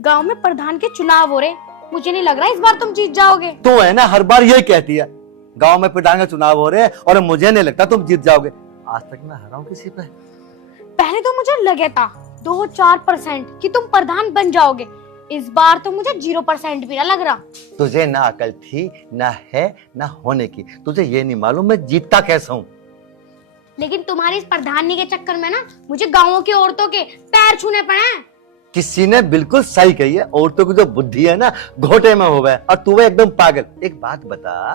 गांव में प्रधान के चुनाव हो रहे, मुझे नहीं लग रहा इस बार तुम जीत जाओगे। तो है ना, हर बार यही कहती है, गांव में प्रधान का चुनाव हो रहे हैं और मुझे नहीं लगता तुम जीत जाओगे। आज तक मैं हरा हूं किसी पे। पहले तो मुझे लगे था 2-4% कि तुम प्रधान बन जाओगे, इस बार तो मुझे 0% भी ना लग रहा। तुझे ना अकल थी, ना है, ना होने की। तुझे ये नहीं मालूम मैं जीतता कैसा हूँ। लेकिन तुम्हारी इस प्रधानी के चक्कर में ना मुझे गांवों की औरतों के पैर छूने पड़े हैं। किसी ने बिल्कुल सही कही है, औरतों की जो बुद्धि है ना घोटे में हो गए, और तू है एकदम पागल। एक बात बता,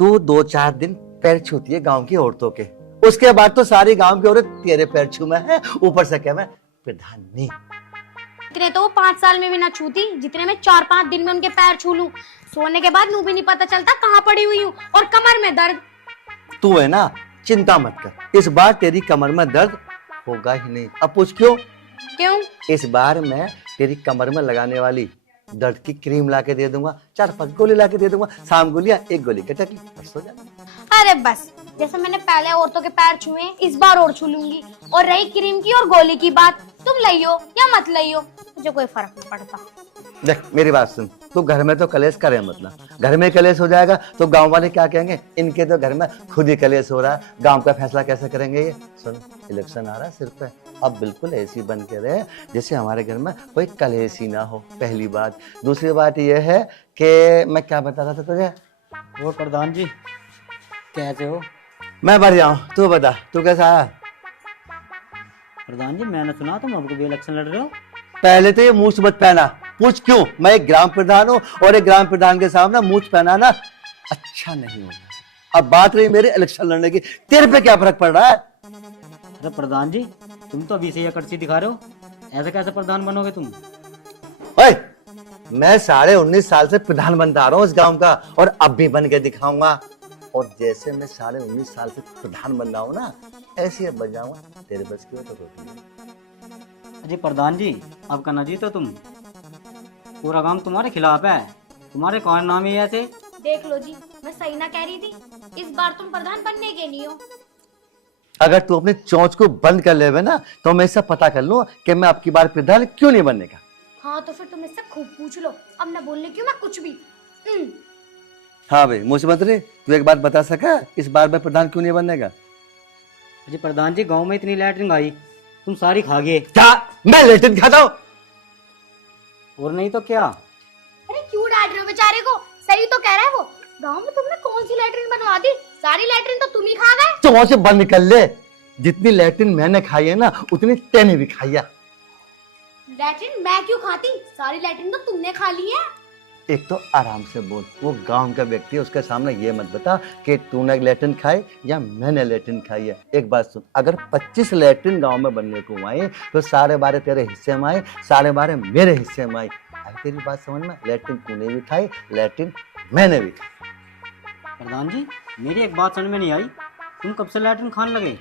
तू 2-4 दिन पैर छूती है गांव की औरतों के, उसके बाद तो सारी गांव की औरत तेरे पैर छूमे है, ऊपर से क्या मैं प्रधानी। इतने तो वो 5 साल में भी ना छूती जितने में 4-5 दिन में उनके पैर छू लूं। सोने के बाद नू भी नहीं पता चलता कहाँ पड़ी हुई हूँ, और कमर में दर्द। तू है ना, चिंता मत कर, इस बार तेरी कमर में दर्द होगा ही नहीं। अब पूछ क्यों? क्यों? इस बार मैं तेरी कमर में लगाने वाली दर्द की क्रीम लाके दे दूंगा, 4-5 गोली लाके दे दूंगा, शाम को लिया 1 गोली कटक ली, बस हो जाएगा। अरे बस, जैसे मैंने पहले औरतों के पैर छुए इस बार और छू लूंगी। और रही क्रीम की और गोली की बात, तुम लइयो या मत लइयो मुझे कोई फर्क नहीं पड़ता। देख मेरी बात सुन, तू घर में तो कलेश करे मतलब, घर में कलेश हो जाएगा तो गांव वाले क्या कहेंगे, इनके तो घर में खुद ही कलेश हो रहा है, गांव का फैसला कैसे करेंगे ये। सुन, इलेक्शन आ रहा है सिर पे, अब बिल्कुल ऐसी बन के रहे जैसे हमारे घर में कोई कलेश ही ना हो, पहली बात। दूसरी बात ये है कि मैं क्या बता रहा था तुझे। और प्रधान जी कैसे हो? मैं बढ़िया हूँ, तू बता, तू कैसा है? प्रधान जी मैंने सुना तुम अब भी इलेक्शन लड़ रहे हो। पहले तो ये मूछ मत पहना, पूछ क्यों? मैं एक ग्राम प्रधान हूँ और एक ग्राम प्रधान के सामने मूछ पहनाना अच्छा नहीं होता। अब बात रही मेरे इलेक्शन लड़ने की, तेरे पे क्या फर्क पड़ रहा है? अरे प्रधान जी तुम तो अभी से ही अकड़ची दिखा रहे हो, ऐसे कैसे प्रधान बनोगे तुम? ओए, मैं 19.5 साल से प्रधान बनता आ रहा हूँ इस गांव का, और अब भी बन के दिखाऊंगा। और जैसे मैं 19.5 साल से प्रधान बन रहा हूँ ना, ऐसे अब बन जाऊंगा। तेरे बस की हो तो रोटी। अजी प्रधान जी अब करना जीतो तुम, पूरा गांव तुम्हारे खिलाफ है, तुम्हारे कौन नाम है ऐसे? देख लो जी, मैं सही ना कह रही थी, इस बार तुम प्रधान बनने के नहीं हो। अगर तू अपने चोंच को बंद कर लेवे ना तो मैं इससे पता कर लूं कि मैं अब की बार प्रधान क्यों नहीं बनने का। हाँ तो फिर तुम इससे खूब पूछ लो, अब ना बोलने क्यों मैं कुछ भी। हाँ भाई मुख्यमंत्री, तू एक बात बता सका, इस बार मैं प्रधान क्यों नहीं बनने का? अजी प्रधान जी गांव में इतनी लैटरिन आई तुम सारी खा गए। क्या मैं लेटिन खाता हूँ? और नहीं तो क्या। अरे क्यों डांट रहे हो बेचारे को, सही तो कह रहा है वो। गांव में तुमने कौन सी लैट्रिन बनवा दी, सारी लैट्रिन तो तुम ही खा गए। चोंच से बंद कर ले, जितनी लैट्रिन मैंने खाई है ना उतनी तेने भी खाई है। लैट्रिन मैं क्यों खाती, सारी लैट्रिन तो तुमने खा ली है। एक तो आराम से बोल, वो गांव का व्यक्ति है, उसके सामने ये मत बता कि तूने लैट्रिन खाई या मैंने लैट्रिन खाई है। एक बात सुन, अगर 25 लैट्रिन गांव में बनने को आए तो 12.5 तेरे हिस्से में आए, 12.5 मेरे हिस्से में आई। आई तेरी बात समझ में? लैट्रिन तूने भी खाई, लैट्रिन मैंने भी खाई। प्रधान जी मेरी एक बात समझ में नहीं आई, तुम कब से लैटरिन खाने लगे?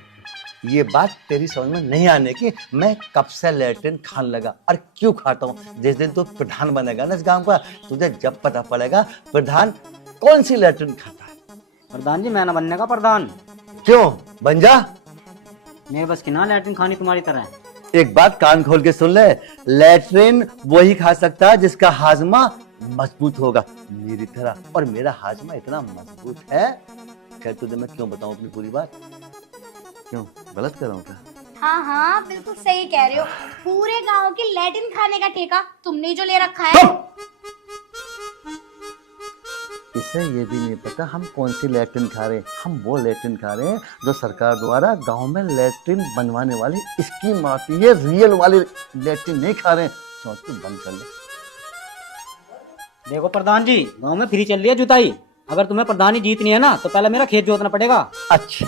ये बात तेरी समझ में नहीं आने की, मैं कब से लैट्रिन खाने लगा और क्यों खाता हूँ। जिस दिन तू प्रधान बनेगा ना इस गांव का, तुझे जब पता पड़ेगा प्रधान कौन सी लैट्रिन खाता है। प्रधान जी मैं ना बनने का प्रधान। क्यों? बन जा। मैं बस कि ना लैटरिन खानी तुम्हारी तरह। एक बात कान खोल के सुन ले, लैट्रिन वही खा सकता है जिसका हाजमा मजबूत होगा, मेरी तरह। और मेरा हाजमा इतना मजबूत है, खैर तुझे मैं क्यों बताऊं अपनी पूरी बात? क्यों गलत कर रहा हूँ क्या? हाँ हाँ बिल्कुल सही कह रहे हो, पूरे गांव की लैट्रिन खाने का ठेका तुमने ही जो ले रखा है। इसे ये भी नहीं पता हम कौन सी लैट्रिन खा रहे हैं। हम वो लैट्रिन खा रहे हैं जो सरकार द्वारा गांव में लैट्रिन बनवाने वाली स्कीम आती है, रियल वाली लैट्रिन नहीं खा रहे हैं। सोच के बंद कर ले। देखो प्रधान जी गांव में फ्री चल रही है जुताई, अगर तुम्हें प्रधानी जीतनी है ना तो पहले मेरा खेत जोतना पड़ेगा। अच्छा,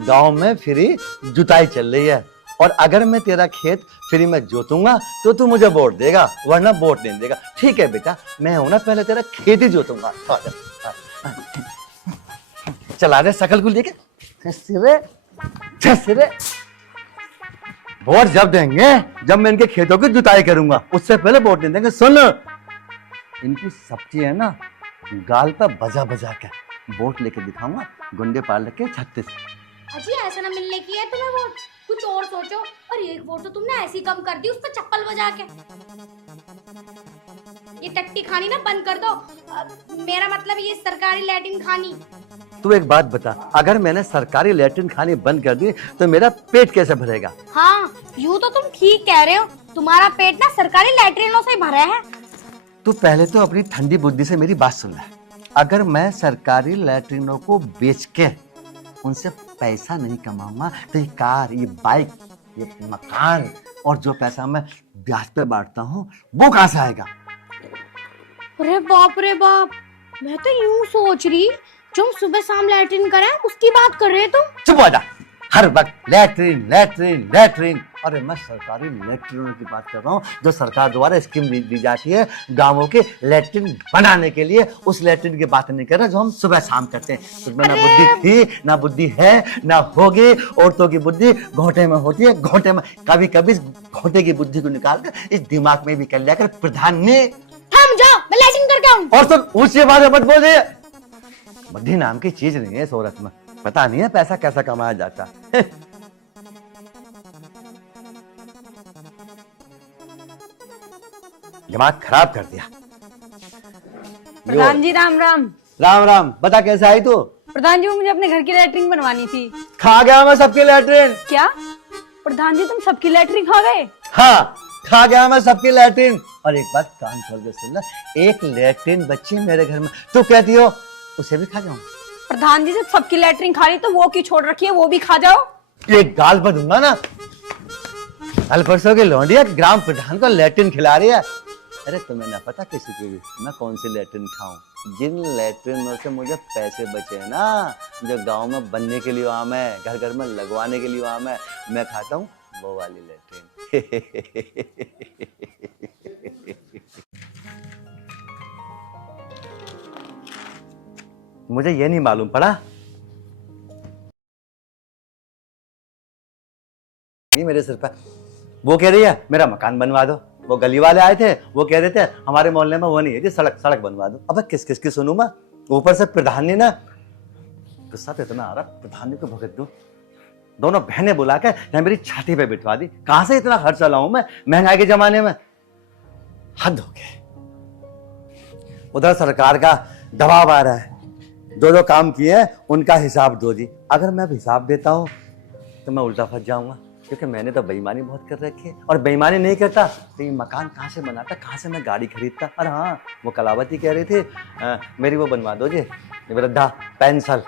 गांव में फ्री जुताई चल रही है, और अगर मैं तेरा खेत फ्री में जोतूंगा तो तू मुझे वोट देगा, वरना वोट नहीं देगा। ठीक है बेटा, मैं हूं ना, पहले तेरा खेत ही जोतूंगा। चला दे शकल को लेके सिरे सिरे। वोट जब देंगे जब मैं इनके खेतों की जुताई करूंगा, उससे पहले वोट नहीं देंगे। सुन, इनकी सब्जी है ना, गाल पे बजा बजा के वोट लेके दिखाऊंगा, गुंडे पाल रखे 36। अजी ऐसा ना मिलने की है तुम्हें वोट, कुछ और सोचो। और एक वोट तो तुमने ऐसी कम कर दी, उस पर चप्पल बजा के। ये टट्टी खानी ना बंद कर दो। मेरा मतलब ये सरकारी लैट्रिन खानी। तू एक बात बता, अगर मैंने सरकारी लैट्रिन खानी बंद कर दी तो मेरा पेट कैसे भरेगा? हाँ, यूँ तो तुम ठीक कह रहे हो, तुम्हारा पेट ना सरकारी लैट्रिनों से भरा है। तू पहले तो अपनी ठंडी बुद्धि से मेरी बात सुन ले। अगर मैं सरकारी लैट्रिनों को बेच के उनसे पैसा नहीं कमाऊंगा तो ये कार, ये बाइक, ये मकान और जो पैसा मैं ब्याज पे बांटता हूँ वो कहाँ से आएगा? अरे बाप रे बाप, मैं तो यूं सोच रही जो हम सुबह शाम लैट्रिन करें उसकी बात कर रहे हो तुम। चुप हो जा, हर वक्त लैट्रिन लैट्रिन लैट्रिन। अरे मैं सरकारी लैट्रिनों की बात कर रहा हूँ जो सरकार द्वारा स्कीम दी जाती है गांवों के लैट्रिन बनाने के लिए। उस लैट्रिन की बात नहीं कर रहा जो हम सुबह शाम करते हैं। तुझमें ना बुद्धि थी, ना बुद्धि है, ना होगी। औरतों की बुद्धि घोंटे में होती है, घोंटे में। कभी कभी इस घोंटे की बुद्धि को निकाल कर इस दिमाग में भी कर लिया कर। प्रधान ने थम जाओ, मैं लैट्रिन करके आऊं। और तो ऊंची बात मत बोल रही। बुद्धि नाम की चीज नहीं है इस औरत में, पता नहीं है पैसा कैसा कमाया जाता है। दिमाग खराब कर दिया। प्रधान जी राम राम। राम राम, बता कैसे आई तू? प्रधान जी, वो मुझे अपने घर की लैट्रिन बनवानी थी। खा गया मैं सबकी लैट्रिन। क्या प्रधान जी, तुम सबकी लैट्रिन खा गए? हाँ, खा गया मैं सबकी लैट्रिन। और एक बात कान खोल के सुन ले, एक लैट्रिन बच्ची है मेरे घर में, तू कहती हो उसे भी खा जाऊं? प्रधान जी, जब सबकी लैट्रिन खा ली तो वो क्यों छोड़ रखी है, वो भी खा जाओ। एक गाल पर दूंगा ना। कल परसों की लौंडिया ग्राम प्रधान को लैट्रिन खिला रही है। अरे तुम्हें ना पता किसी की भी मैं कौन सी लैट्रिन खाऊं? जिन लैट्रिनों से मुझे पैसे बचे ना, जो गांव में बनने के लिए आम है, घर घर में लगवाने के लिए आम है, मैं खाता हूँ वो वाली लैट्रिन। मुझे ये नहीं मालूम पड़ा नहीं मेरे सिर पर। वो कह रही है मेरा मकान बनवा दो। वो गली वाले आए थे, वो कह रहे थे हमारे मोहल्ले में वो नहीं है जी, सड़क बनवा दो। अब किस किस की सुनूं मैं? ऊपर से प्रधान ने ना, गुस्सा तो इतना आ रहा, प्रधान को भगत दूं। दोनों बहनें बुला के यहाँ मेरी छाती पे बिठवा दी। कहां से इतना खर्च लाऊं मैं महंगाई के जमाने में? हद हो गया। उधर सरकार का दबाव आ रहा है, जो काम किए हैं उनका हिसाब दो जी। अगर मैं हिसाब देता हूं तो मैं उल्टा फंस जाऊंगा, क्योंकि मैंने तो बेईमानी बहुत कर रखी है। और बेईमानी नहीं करता तो ये मकान कहाँ से बनाता, कहाँ से मैं गाड़ी खरीदता। और हाँ, वो कलावती कह रही थी मेरी वो बनवा दो जी, वृद्धा पेंशन।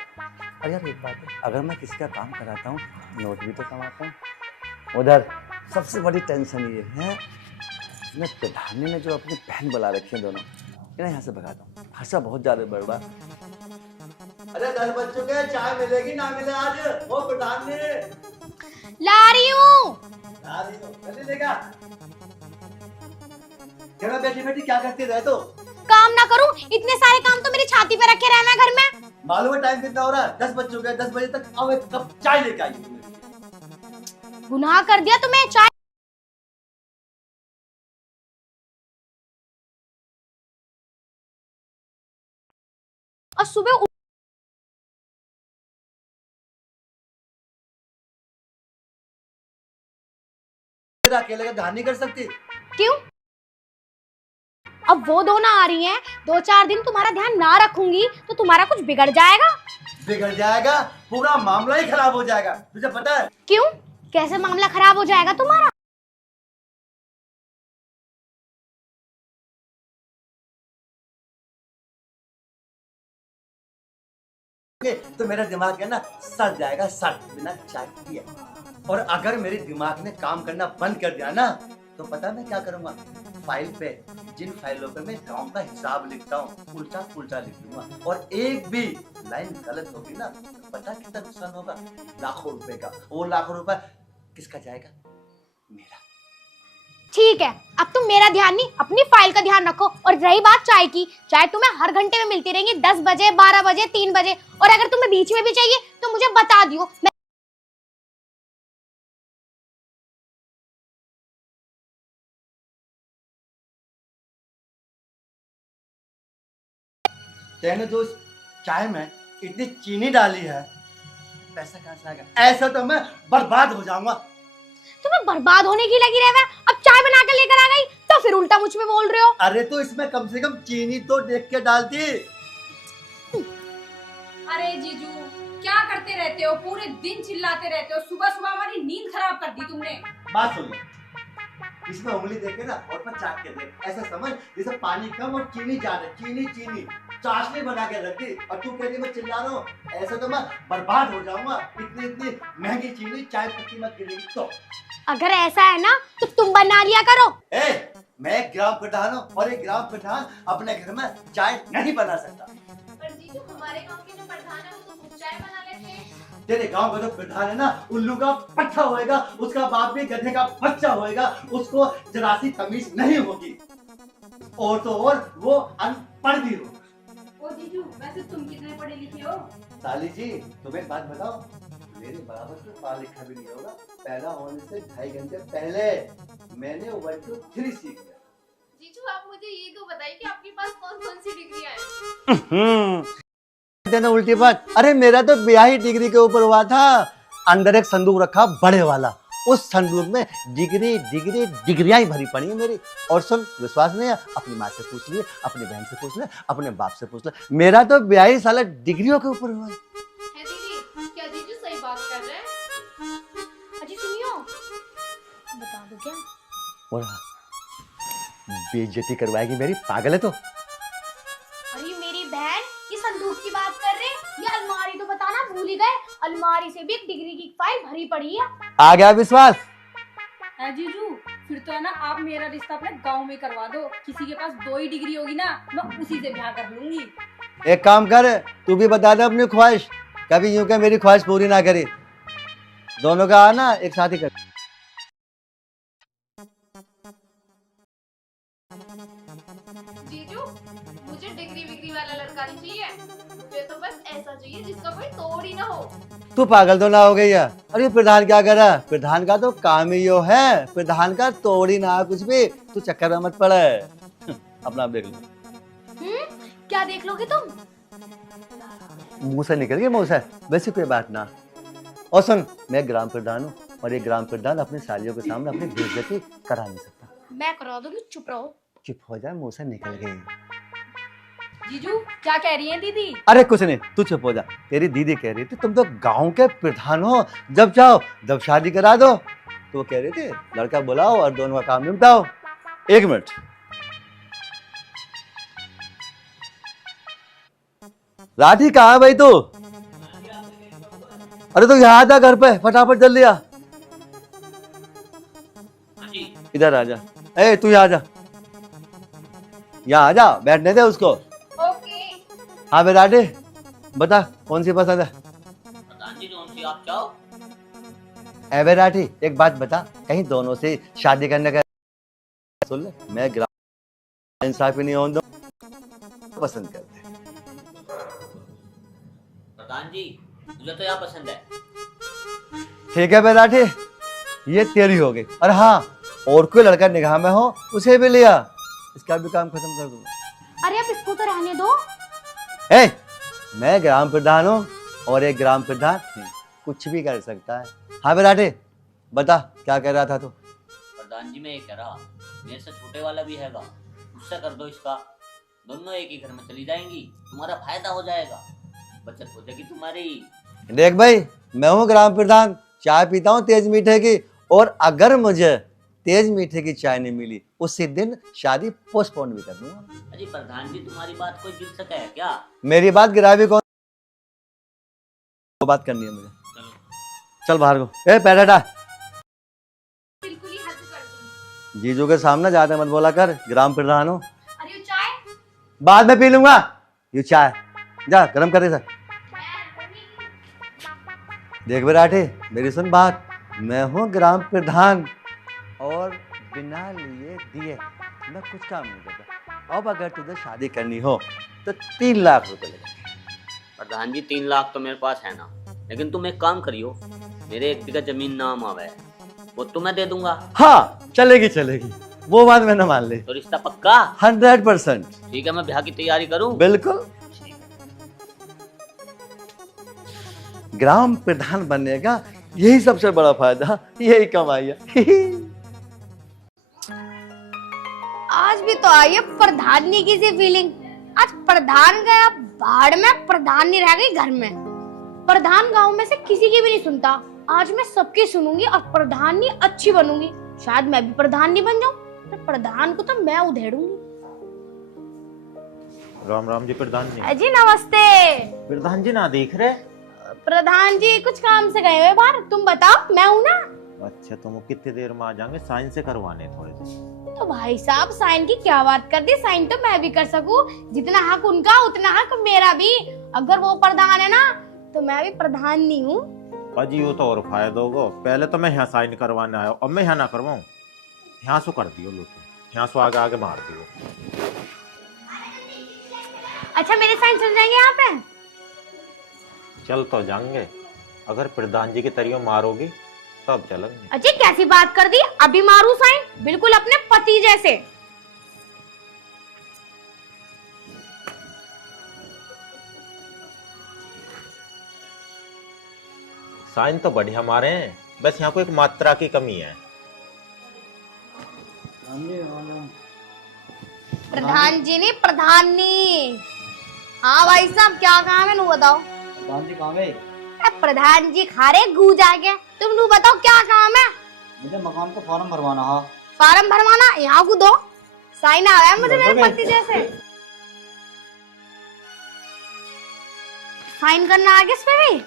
और यार एक बात है, अगर मैं किसी का काम कराता हूँ नोट भी तो कमाता हूँ। उधर सबसे बड़ी टेंशन ये है, मैं प्रधान ने जो अपनी बहन बुला रखी है दोनों, इन्हें यहाँ से भगाता हूँ। खर्चा बहुत ज्यादा बढ़ रहा। अरे 10 बज चुके हैं, चाय मिलेगी ना मिले आज? वो प्रधान ने ला रही हूँ। जल्दी लेगा। बेटी बेटी क्या करती रहे? तो काम ना करूं, इतने सारे काम तो मेरी छाती पे रखे रहना घर में। मालूम है टाइम कितना हो रहा है? 10 बज चुके हैं। 10 बजे तक अब एक कप चाय लेके आई। गुनाह कर दिया तुम्हें। चाय और सुबह अकेले का ध्यान नहीं कर सकती? क्यों? अब वो दोनों आ रही हैं, 2-4 दिन तुम्हारा ध्यान ना रखूंगी तो तुम्हारा कुछ बिगड़ जाएगा। बिगड़ जाएगा? पूरा मामला ही खराब हो जाएगा, तुझे पता है? क्यों? कैसे मामला खराब हो जाएगा तुम्हारा? तो मेरा दिमाग है ना सड़ जाएगा, सड़ बिना चाय पिए। और अगर मेरे दिमाग ने काम करना बंद कर दिया ना, तो पता मैं क्या करूंगा? फाइल पे, जिन फाइलों पे मैं गांव का हिसाब लिखता हूँ, उल्टा पुल्टा लिख दूंगा। और एक भी लाइन गलत होगी ना, तो पता कितना नुकसान होगा? लाखों रुपए का। वो लाखों रुपए किसका जाएगा? मेरा। ठीक है, अब तुम मेरा ध्यान नहीं अपनी फाइल का ध्यान रखो। और रही बात चाय की, चाय तुम्हें हर घंटे में मिलती रहेंगी, 10 बजे, 12 बजे, 3 बजे। और अगर तुम्हें बीच में भी चाहिए तो मुझे बता दियो। तेने जो चाय में इतनी चीनी डाली है, पैसा कहाँ से आएगा? ऐसा तो मैं बर्बाद हो जाऊंगा। तुम्हें बर्बाद होने की लगी रहे। अब चाय बना कर लेकर आ गई, तो फिर उल्टा मुझ में बोल रहे हो। अरे तो इसमें कम से कम चीनी तो देख के डालती। अरे जीजू क्या करते रहते हो, पूरे दिन चिल्लाते रहते हो, सुबह सुबह हमारी नींद खराब कर दी तुमने। बात सुन, इसमें उंगली देख के ना और पर चाट के देख, ऐसा समझ जैसे पानी कम और चीनी ज्यादा। चीनी चीनी चाशनी बना के रख दी और तू कह रही मैं चिल्ला रहा हूँ। ऐसा तो मैं बर्बाद हो जाऊंगा। इतनी इतनी महंगी चीनी चाय पत्ती में गिरेगी तो। अगर ऐसा है ना तो तुम बना लिया करो। मैं एक ग्राम प्रधान हूँ और एक ग्राम प्रधान अपने घर में चाय नहीं बना सकता। पर जीजू हमारे गांव के जो प्रधान है वो तो खुद चाय बना लेते हैं। तेरे गांव का जो प्रधान है ना, उल्लू का पट्टा होएगा, उसका बाप भी गधे का बच्चा होएगा, उसको जरा सी तमीज नहीं होगी। और तो और वो अनपढ़ भी हो। ओ जीजू वैसे तुम कितने पढ़े लिखे हो? साली जी तुम्हें एक बात बताओ, मेरे बराबर तो पढ़ा लिखा भी नहीं होगा। पैदा होने से 2.5 घंटे पहले मैंने 1 to 3 सीख लिया। जीजू आप मुझे ये तो बताइए कि आपके पास कौन कौन सी डिग्रियां हैं। देना उल्टी बात। अरे मेरा तो 82 डिग्री के ऊपर हुआ था। अंदर एक संदूक रखा बड़े वाला, उस संदूक में डिग्री डिग्री डिग्रियां ही भरी पड़ी है मेरी। और सुन, विश्वास नहीं है अपनी माँ से पूछ लिए, अपनी बहन से पूछ ले, अपने बाप से पूछ ले, मेरा तो 82 साल डिग्रियों के ऊपर हुआ है। है दीदी, क्या जीजू सही बात कर रहे हैं? अजी सुनियो, बता दो क्या? और बेइज्जती करवाएगी मेरी, पागल है तो। अरे मेरी बहन, ये संदूक की बात कर रहे, ये अलमारी तो बताना भूल ही गए। अलमारी से भी एक डिग्री की फाइल भरी पड़ी है। आ गया विश्वास? है जीजू फिर तो है ना, आप मेरा रिश्ता अपने गांव में करवा दो। किसी के पास 2 ही डिग्री होगी ना, मैं उसी से ब्याह कर लूंगी। एक काम कर, तू भी बता दे अपनी ख्वाहिश, कभी यूं क्या मेरी ख्वाहिश पूरी ना करी। दोनों का आना एक साथ ही कर। जीजू मुझे डिग्री विग्री वाला लड़का नहीं चाहिए, मुझे तो बस ऐसा चाहिए जिसका कोई तोड़ ही ना हो। तू पागल तो ना हो गई है? अरे प्रधान क्या कर रहा है? प्रधान का तो काम ही यो है, प्रधान का तोड़ ही ना कुछ भी। तू चक्कर में मत पड़े, अपना आप देख लो। क्या देख लोगे तुम? मुंह से निकल गया मुंह से, वैसे कोई बात ना। और सुन, मैं ग्राम प्रधान हूँ और ये ग्राम प्रधान अपनी सालियों के सामने अपनी बेइज्जती करा नहीं सकता। मैं करा दूंगी, चुप रहो। चुप हो जा, मुंह से निकल गई। जीजू क्या कह रही है दीदी? अरे कुछ नहीं, तू चुप हो जा। तेरी दीदी कह रही थी तुम तो गांव के प्रधान हो, जब चाहो जब शादी करा दो। तो वो कह रही थी लड़का बुलाओ और दोनों का काम निपटाओ। 1 मिनट, राठी कहाँ है भाई तू? अरे तो यहाँ आजा घर पे, फटाफट जल्दी आ। इधर आ जा। ए तू यहाँ आजा, यहाँ आ जा, बैठने दे उसको। ओके। हाँ बेराटे बता कौन सी पसंद है? प्रधान जी कौन सी आप चाहो? ए बेराठी एक बात बता, कहीं दोनों से शादी करने का सुन ले, मैं ग्राम इंसाफी नहीं होने दूं, पसंद करते। प्रधान जी मुझे तो यहाँ पसंद है। ठीक है बेराठी, ये तेरी हो गई। और हाँ, और कोई लड़का निगाह में हो उसे भी लिया, इसका भी काम खत्म कर दूंगा। अरे अब इसको तो रहने दो। ए, मैं ग्राम प्रधान हूँ और एक ग्राम प्रधान कुछ भी कर सकता है। हाँ बेराटे बता क्या कह रहा था तू? प्रधान जी मैं ये कह रहा, मेरे से छोटे वाला भी हैगा, उससे कर दो इसका। दोनों एक ही घर में चली जाएंगी, तुम्हारा फायदा हो जाएगा, बचत हो जाएगी तुम्हारी। देख भाई, मैं हूँ ग्राम प्रधान, चाय पीता हूँ तेज मीठे की, और अगर मुझे तेज मीठे की चाय नहीं मिली उसी दिन शादी पोस्टपोन भी कर दूंगा। अजी प्रधान जी तुम्हारी बात कोई गिर सका है क्या? मेरी बात गिरा भी कौन? बात करनी है मुझे। चलो चल बाहर को। ए पैर हटा। बिल्कुल ही हद कर दी। जीजू के सामने ज्यादा मत बोला कर, ग्राम प्रधान हूँ। अरे ये चाय बाद में पी लूंगा, ये चाय जा गरम कर दे सर। देख बेराठी मेरी सुन बात, मैं हूँ ग्राम प्रधान और बिना लिए दिए मैं कुछ काम नहीं करता। अब अगर तुझे शादी करनी हो तो 3 लाख रुपए लगेंगे। प्रधान जी 3 लाख तो मेरे पास है ना, लेकिन तुम एक काम करियो, मेरे 1 बीघा जमीन नाम आवे है, वो तुम्हें दे दूंगा। हाँ चलेगी चलेगी, वो बात मैंने मान ली। तो रिश्ता पक्का? 100%। ठीक है, मैं ब्याह की तैयारी करूं? बिल्कुल। ग्राम प्रधान बनने का यही सबसे बड़ा फायदा, यही कमाई है। तो आई है प्रधानी की सी फीलिंग। आज प्रधान गया बाढ़ में, प्रधान नहीं रह गई घर में। प्रधान गांव में से किसी की भी नहीं सुनता, आज मैं सबकी सुनूंगी और प्रधानी अच्छी बनूंगी। शायद मैं भी प्रधान नहीं बन जाऊं, पर प्रधान को तो मैं उधेड़ूंगी। राम राम जी प्रधान जी। अजी नमस्ते। प्रधान जी ना देख रहे? प्रधान जी कुछ काम से गए हुए बाहर, तुम बताओ, मैं हूं ना। अच्छा तुम कितनी देर में आ जाएंगे? साइन से करवाने थोड़े से। तो भाई साहब साइन की क्या बात कर दी, साइन तो मैं भी कर सकूं। जितना हक उनका उतना हक मेरा भी। अगर वो प्रधान है ना तो मैं भी प्रधान नहीं हूँ। अजी वो तो और फायदा होगा। पहले तो मैं यहाँ साइन करवाने आया, अब मैं यहाँ ना करवाऊँ। यहाँ से कर दियो लोग, यहाँ से आगे आगे मार दियो। अच्छा मेरे साइन चल जाएंगे यहाँ पे? चल तो जाएंगे, अगर प्रधान जी के तरियो मारोगी तब चलेंगे। अच्छा कैसी बात कर दी, अभी मारू साइन, बिल्कुल अपने पति जैसे। साइन तो बढ़िया मारे हैं, बस यहाँ को एक मात्रा की कमी है। प्रधान जी नहीं प्रधानी। हाँ भाई साहब क्या काम है, नू बताओ। प्रधान जी कहाँ गए? प्रधान जी खा रहे गूंज आ गया, तुम नू बताओ क्या काम है। मुझे मकान को फॉर्म भरवाना है। फार्म भरवाना, यहाँ को दो, साइन आ रहा है मुझे मेरे पति जैसे। साइन करना आगे इस पे भी?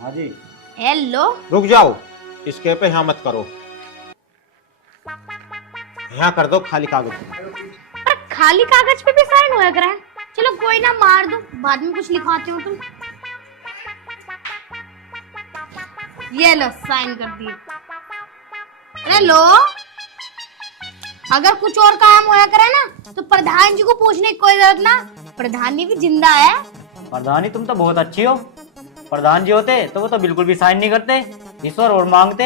हाँ जी। हेलो रुक जाओ, इसके पे यहाँ मत करो, यहाँ कर दो खाली कागज। पर खाली कागज पे भी साइन हुआ कर है। चलो कोई ना, मार दो, बाद में कुछ लिखवाते हो तुम। ये लो साइन कर दिए। अरे लो, अगर कुछ और काम होया करे ना तो प्रधान जी को पूछने की कोई जरूरत ना, प्रधानी भी जिंदा है। प्रधानी तुम तो बहुत अच्छी हो। प्रधान जी होते तो वो तो बिल्कुल भी साइन नहीं करते, ईश्वर और मांगते।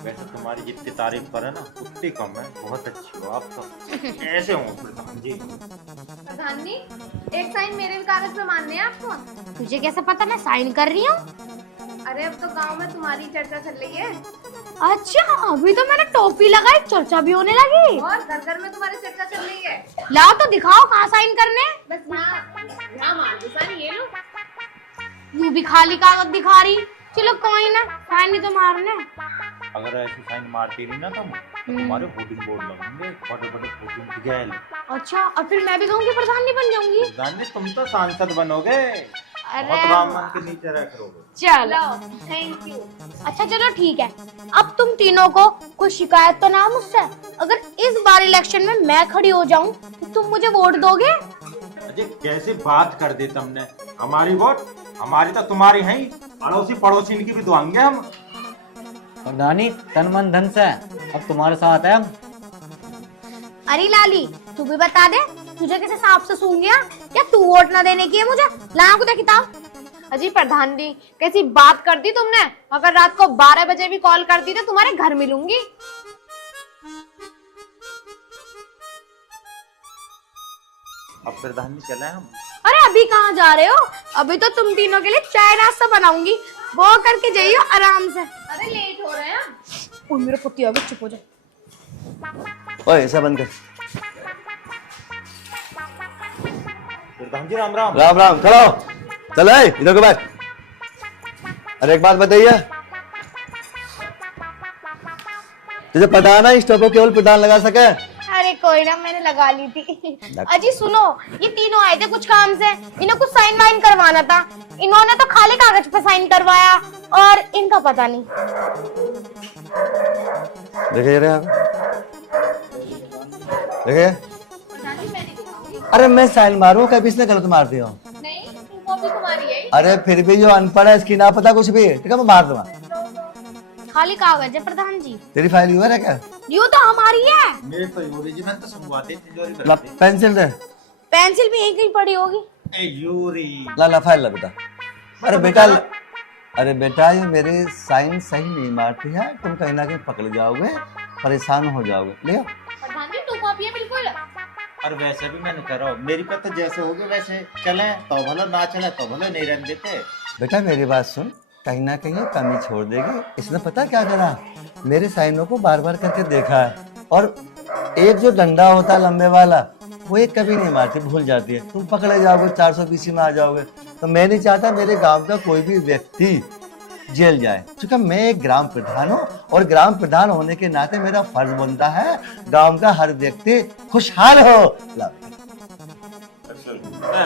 वैसे तुम्हारी जितनी तारीफ करे ना उतनी कम है, बहुत अच्छी हो आप तो। ऐसे हो प्रधान जी। प्रधान जी एक साइन मेरे भी कागज पे मानने हैं आपको। तुझे कैसे पता मैं साइन कर रही हूँ? अरे अब तो गांव में तुम्हारी चर्चा चल रही है अच्छा अभी तो मैंने टोपी लगाई, चर्चा भी होने लगी। और घर घर में तुम्हारी चर्चा चल रही है। लाओ तो दिखाओ कहाँ साइन करने। बस यहाँ मार दो साइन, ये लो। यू भी खाली कागज दिखा रही। चलो कोई ना, साइन नहीं तो मारने। अगर ऐसी साइन मारती रही ना तुम तो तुम्हारे होर्डिंग बोर्ड लगेंगे, बड़े बड़े होर्डिंग गैल। अच्छा और फिर मैं भी कहूँगी प्रधान नहीं बन जाऊंगी। प्रधान जी तुम तो सांसद बनोगे, अरे बहुत ब्राह्मण के नीचे रह करोगे। चलो थैंक यू। अच्छा चलो ठीक है, अब तुम तीनों को कोई शिकायत तो ना मुझसे। अगर इस बार इलेक्शन में मैं खड़ी हो जाऊं तो तुम मुझे वोट दोगे? अजय कैसी बात कर दी तुमने, हमारी वोट हमारी तो तुम्हारी है ही, अड़ोसी पड़ोसी इनकी भी दुआएंगे हम। प्रधानी तन मन धन से अब तुम्हारे साथ है हम। अरे लाली तू भी बता दे, तुझे कैसे सांप से सूंघ गया? क्या तू वोट ना देने की है मुझे? लाया को दे किताब। अजी प्रधान जी कैसी बात कर दी तुमने, अगर रात को 12 बजे भी कॉल कर दी तो तुम्हारे घर मिलूंगी। अब प्रधान जी चले हम। अरे अभी कहाँ जा रहे हो? अभी तो तुम तीनों के लिए चाय नाश्ता बनाऊंगी, वो करके जाइयो आराम से। अरे लेट हो रहे हैं हम। ओए मेरा पति अभी चुप हो जाए। ओए ऐसा बंद कर। प्रधान जी राम राम। राम राम, चलो चलो इधर को बैठ। अरे एक बात बताइए, तुझे पता है ना इस टोपो केवल प्रधान लगा सके? अरे कोई ना, मैंने लगा ली थी। अजी सुनो, ये तीनों आए थे कुछ काम से, इन्हें कुछ साइन वाइन करवाना था। इन्होंने तो खाली कागज पे साइन करवाया और इनका पता नहीं। देखिए देखिए, प्रधान जी मैं नहीं दिखाऊंगी। अरे मैं साइन मारू कभी इसने गलत मार दिया हूँ। नहीं वो भी तुम्हारी है। अरे फिर भी जो अनपढ़ है इसकी ना पता कुछ भी है, ठीक है मैं मार दूंगा। खाली कागज है प्रधान जी। तेरी फाइल हुआ है क्या? यू तो हमारी है। मेरे तो यूरी मैं तो संगवाते तिजोरी ला करते। पेंसिल दे। पेंसिल भी यहीं कहीं पड़ी होगी। ए यूरी ला फाइल ला बेटा। अरे बेटा, अरे बेटा ये मेरे साइन सही नहीं मारती है, तुम कहीं ना कहीं पकड़ जाओगे, परेशान हो जाओगे। ले आओ। प्रधान जी टू कॉपी है बिल्कुल। और वैसे भी मैंने करो, मेरी पे तो जैसे होगे वैसे चले तो भलो, ना चले तो भलो, नहीं रहने देते। बेटा मेरी बात सुन, कहीं ना कहीं कमी छोड़ देगी। इसने पता क्या करा, मेरे साइनों को बार बार करके देखा है और एक जो डंडा होता है लंबे वाला, वो एक कभी नहीं मारती, भूल जाती है। तुम पकड़े जाओगे 420 में आ जाओगे। तो मैं नहीं चाहता मेरे गांव का कोई भी व्यक्ति जेल जाए, क्योंकि मैं एक ग्राम प्रधान हूँ और ग्राम प्रधान होने के नाते मेरा फर्ज बनता है गांव का हर व्यक्ति खुशहाल हो।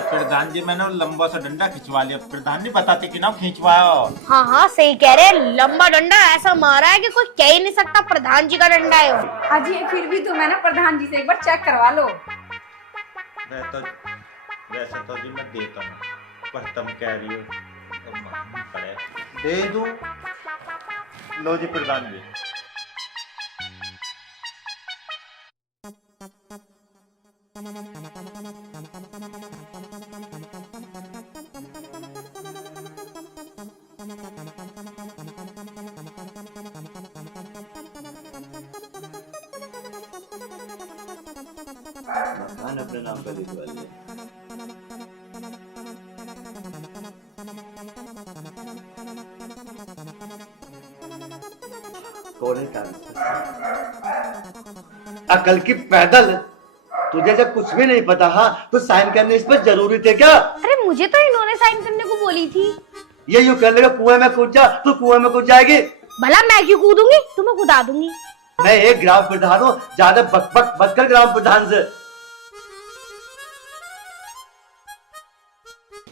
प्रधान जी मैंने लंबा सा डंडा खिंचवा लिया, प्रधान नहीं बताते कि ना खिंचवाया। हाँ हाँ सही कह रहे हैं, लंबा डंडा ऐसा मारा है कि कोई कह ही नहीं सकता प्रधान जी का डंडा है वो। अजी फिर भी तुम है ना प्रधान जी से एक बार चेक करवा लो। वैसे तो जी मैं देता हूँ, पर तुम कह रही हो तो मानना पड़ेगा। दे दूं? लो जी प्रधान जी। मकान अपने नाम पर लिखवा लिया। कोरे कागज अकल की पैदल, तुझे जब कुछ भी नहीं पता हाँ तो साइन करने इस पर जरूरी थे क्या? अरे मुझे तो इन्होंने साइन करने को बोली थी। ये यूं कर लेगा कुएं में कूद जा, तू कुएं में कूद जाएगी। भला मैं क्यों कूदूंगी, तुम्हें कूदा दूंगी। मैं एक ग्राम प्रधान हूँ, ज्यादा बकबक मत कर ग्राम प्रधान से।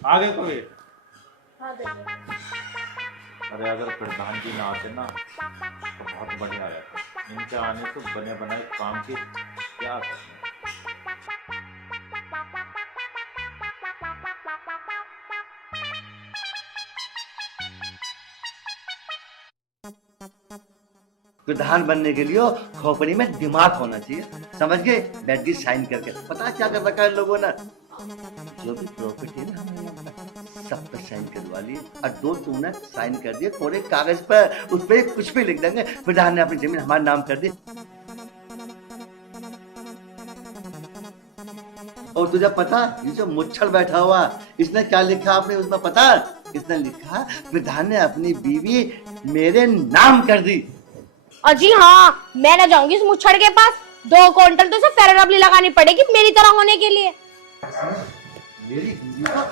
आगे को भी। अरे अगर प्रधान जी ना आते ना तो बहुत बढ़िया रहता। इनके आने तो बने बनाए काम की क्या करना। प्रधान बनने के लिए खोपड़ी में दिमाग होना चाहिए, समझ गए? बैठ के साइन करके पता क्या कर रखा है लोगों ने, जो भी प्रॉपर्टी है ना हमने सब पे साइन करवा लिए और दो तुमने साइन कर दिए कोरे कागज पर, उस पर कुछ भी लिख देंगे प्रधान ने अपनी जमीन हमारे नाम कर दी। और तुझे पता ये जो मुच्छड़ बैठा हुआ इसने क्या लिखा आपने उसमें पता? इसने लिखा प्रधान ने अपनी बीवी मेरे नाम कर दी। अजी हाँ, मैं ना जाऊंगी इस मुच्छड़ के पास। 2 क्विंटल तो इसे फेयर लवली लगानी पड़ेगी मेरी तरह होने के लिए। मेरी बीवी का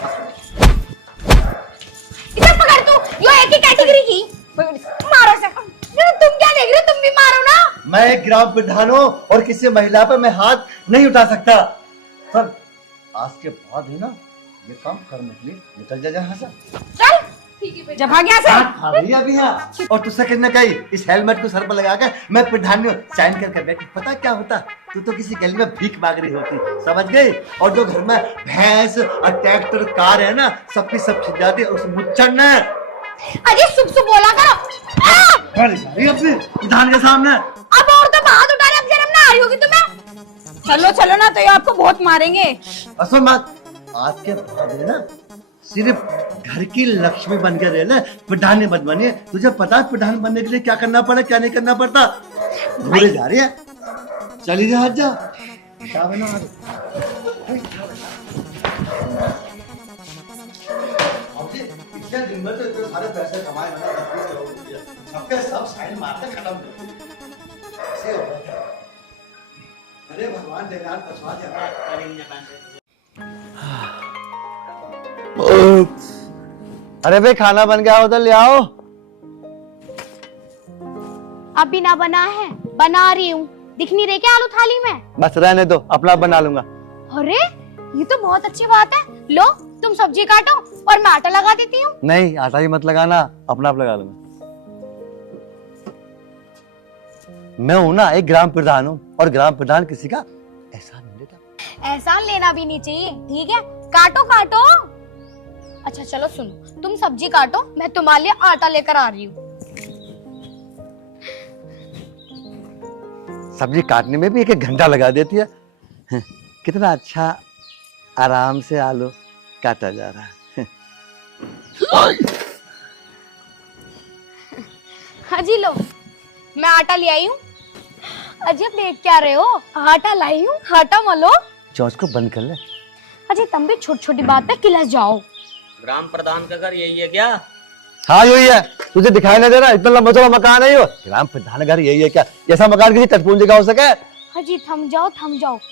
इसे पकड़ तू, यो एक ही कैटेगरी की। मारो इसे। तुम क्या देख रहे हो, तुम भी मारो ना। मैं एक ग्राम प्रधान हूँ और किसी महिला पर मैं हाथ नहीं उठा सकता। सर आज के बाद है ना ये काम कर मत ले, निकल जा यहाँ से। चल जब भाग यहाँ से। खा रही है अभी यहाँ। और तुझसे किसने कही इस हेलमेट को सर पर लगा कर मैं प्रधान हूँ साइन करके बैठ? पता क्या होता, तू तो किसी गली में भीख मांग रही होती, समझ गई? और जो घर में भैंस और ट्रैक्टर कार है ना सबकी सब छिप जाती है उस मुच्छड़ ने। अजी सुब सुब बोला करो। अपने प्रधान के सामने अब और तो हाथ उठा ले, अब शर्म ना आ रही होगी तुम्हें। चलो चलो ना, तो ये आपको बहुत मारेंगे। असल बात आज के बाद है ना सिर्फ घर की लक्ष्मी बन के रह ले, प्रधान मत बनिए। तुझे पता है प्रधान बनने के लिए क्या करना पड़ा क्या नहीं करना पड़ता? घूरे जा रही है, चली जा हट जा। क्या बना इतने दिन में तो इतने सारे पैसे कमाए मैंने, सबके सब साइन मारते खत्म कर दिए। ऐसे हो गया। अरे भगवान देगा पछवा दे। अरे भाई खाना बन गया उधर ले आओ। अभी ना बना है, बना रही हूँ। दिख नहीं रही क्या आलू थाली में? बस रहने दो, अपना बना लूंगा। अरे ये तो बहुत अच्छी बात है। लो तुम सब्जी काटो और मैं आटा लगा देती हूँ। नहीं आटा ही मत लगाना, अपना आप लगा लूंगा। मैं हूं ना एक ग्राम प्रधान हूँ और ग्राम प्रधान किसी का एहसान नहीं लेता। एहसान लेना भी नहीं चाहिए, ठीक है? काटो काटो। अच्छा चलो सुनो, तुम सब्जी काटो, मैं तुम्हारे लिए आटा लेकर आ रही हूँ। सब्जी काटने में भी एक घंटा लगा देती है। कितना अच्छा आराम से आलू काटा जा रहा है। हाँ जी लो, मैं आटा ले आई हूँ। अजय देख क्या रहे हो, आटा लाई हूँ, आटा मलो। चौंच को बंद कर ले। अजय तुम भी छोटी छोटी बात पे किलस जाओ। ग्राम प्रधान का घर यही है क्या? हाँ यही है, तुझे दिखाई नहीं दे रहा? इतना लंबा चौड़ा मकान है यो। ग्राम प्रधान घर यही है क्या? ऐसा मकान किसी टटपून जगह हो सके? अजी थम जाओ,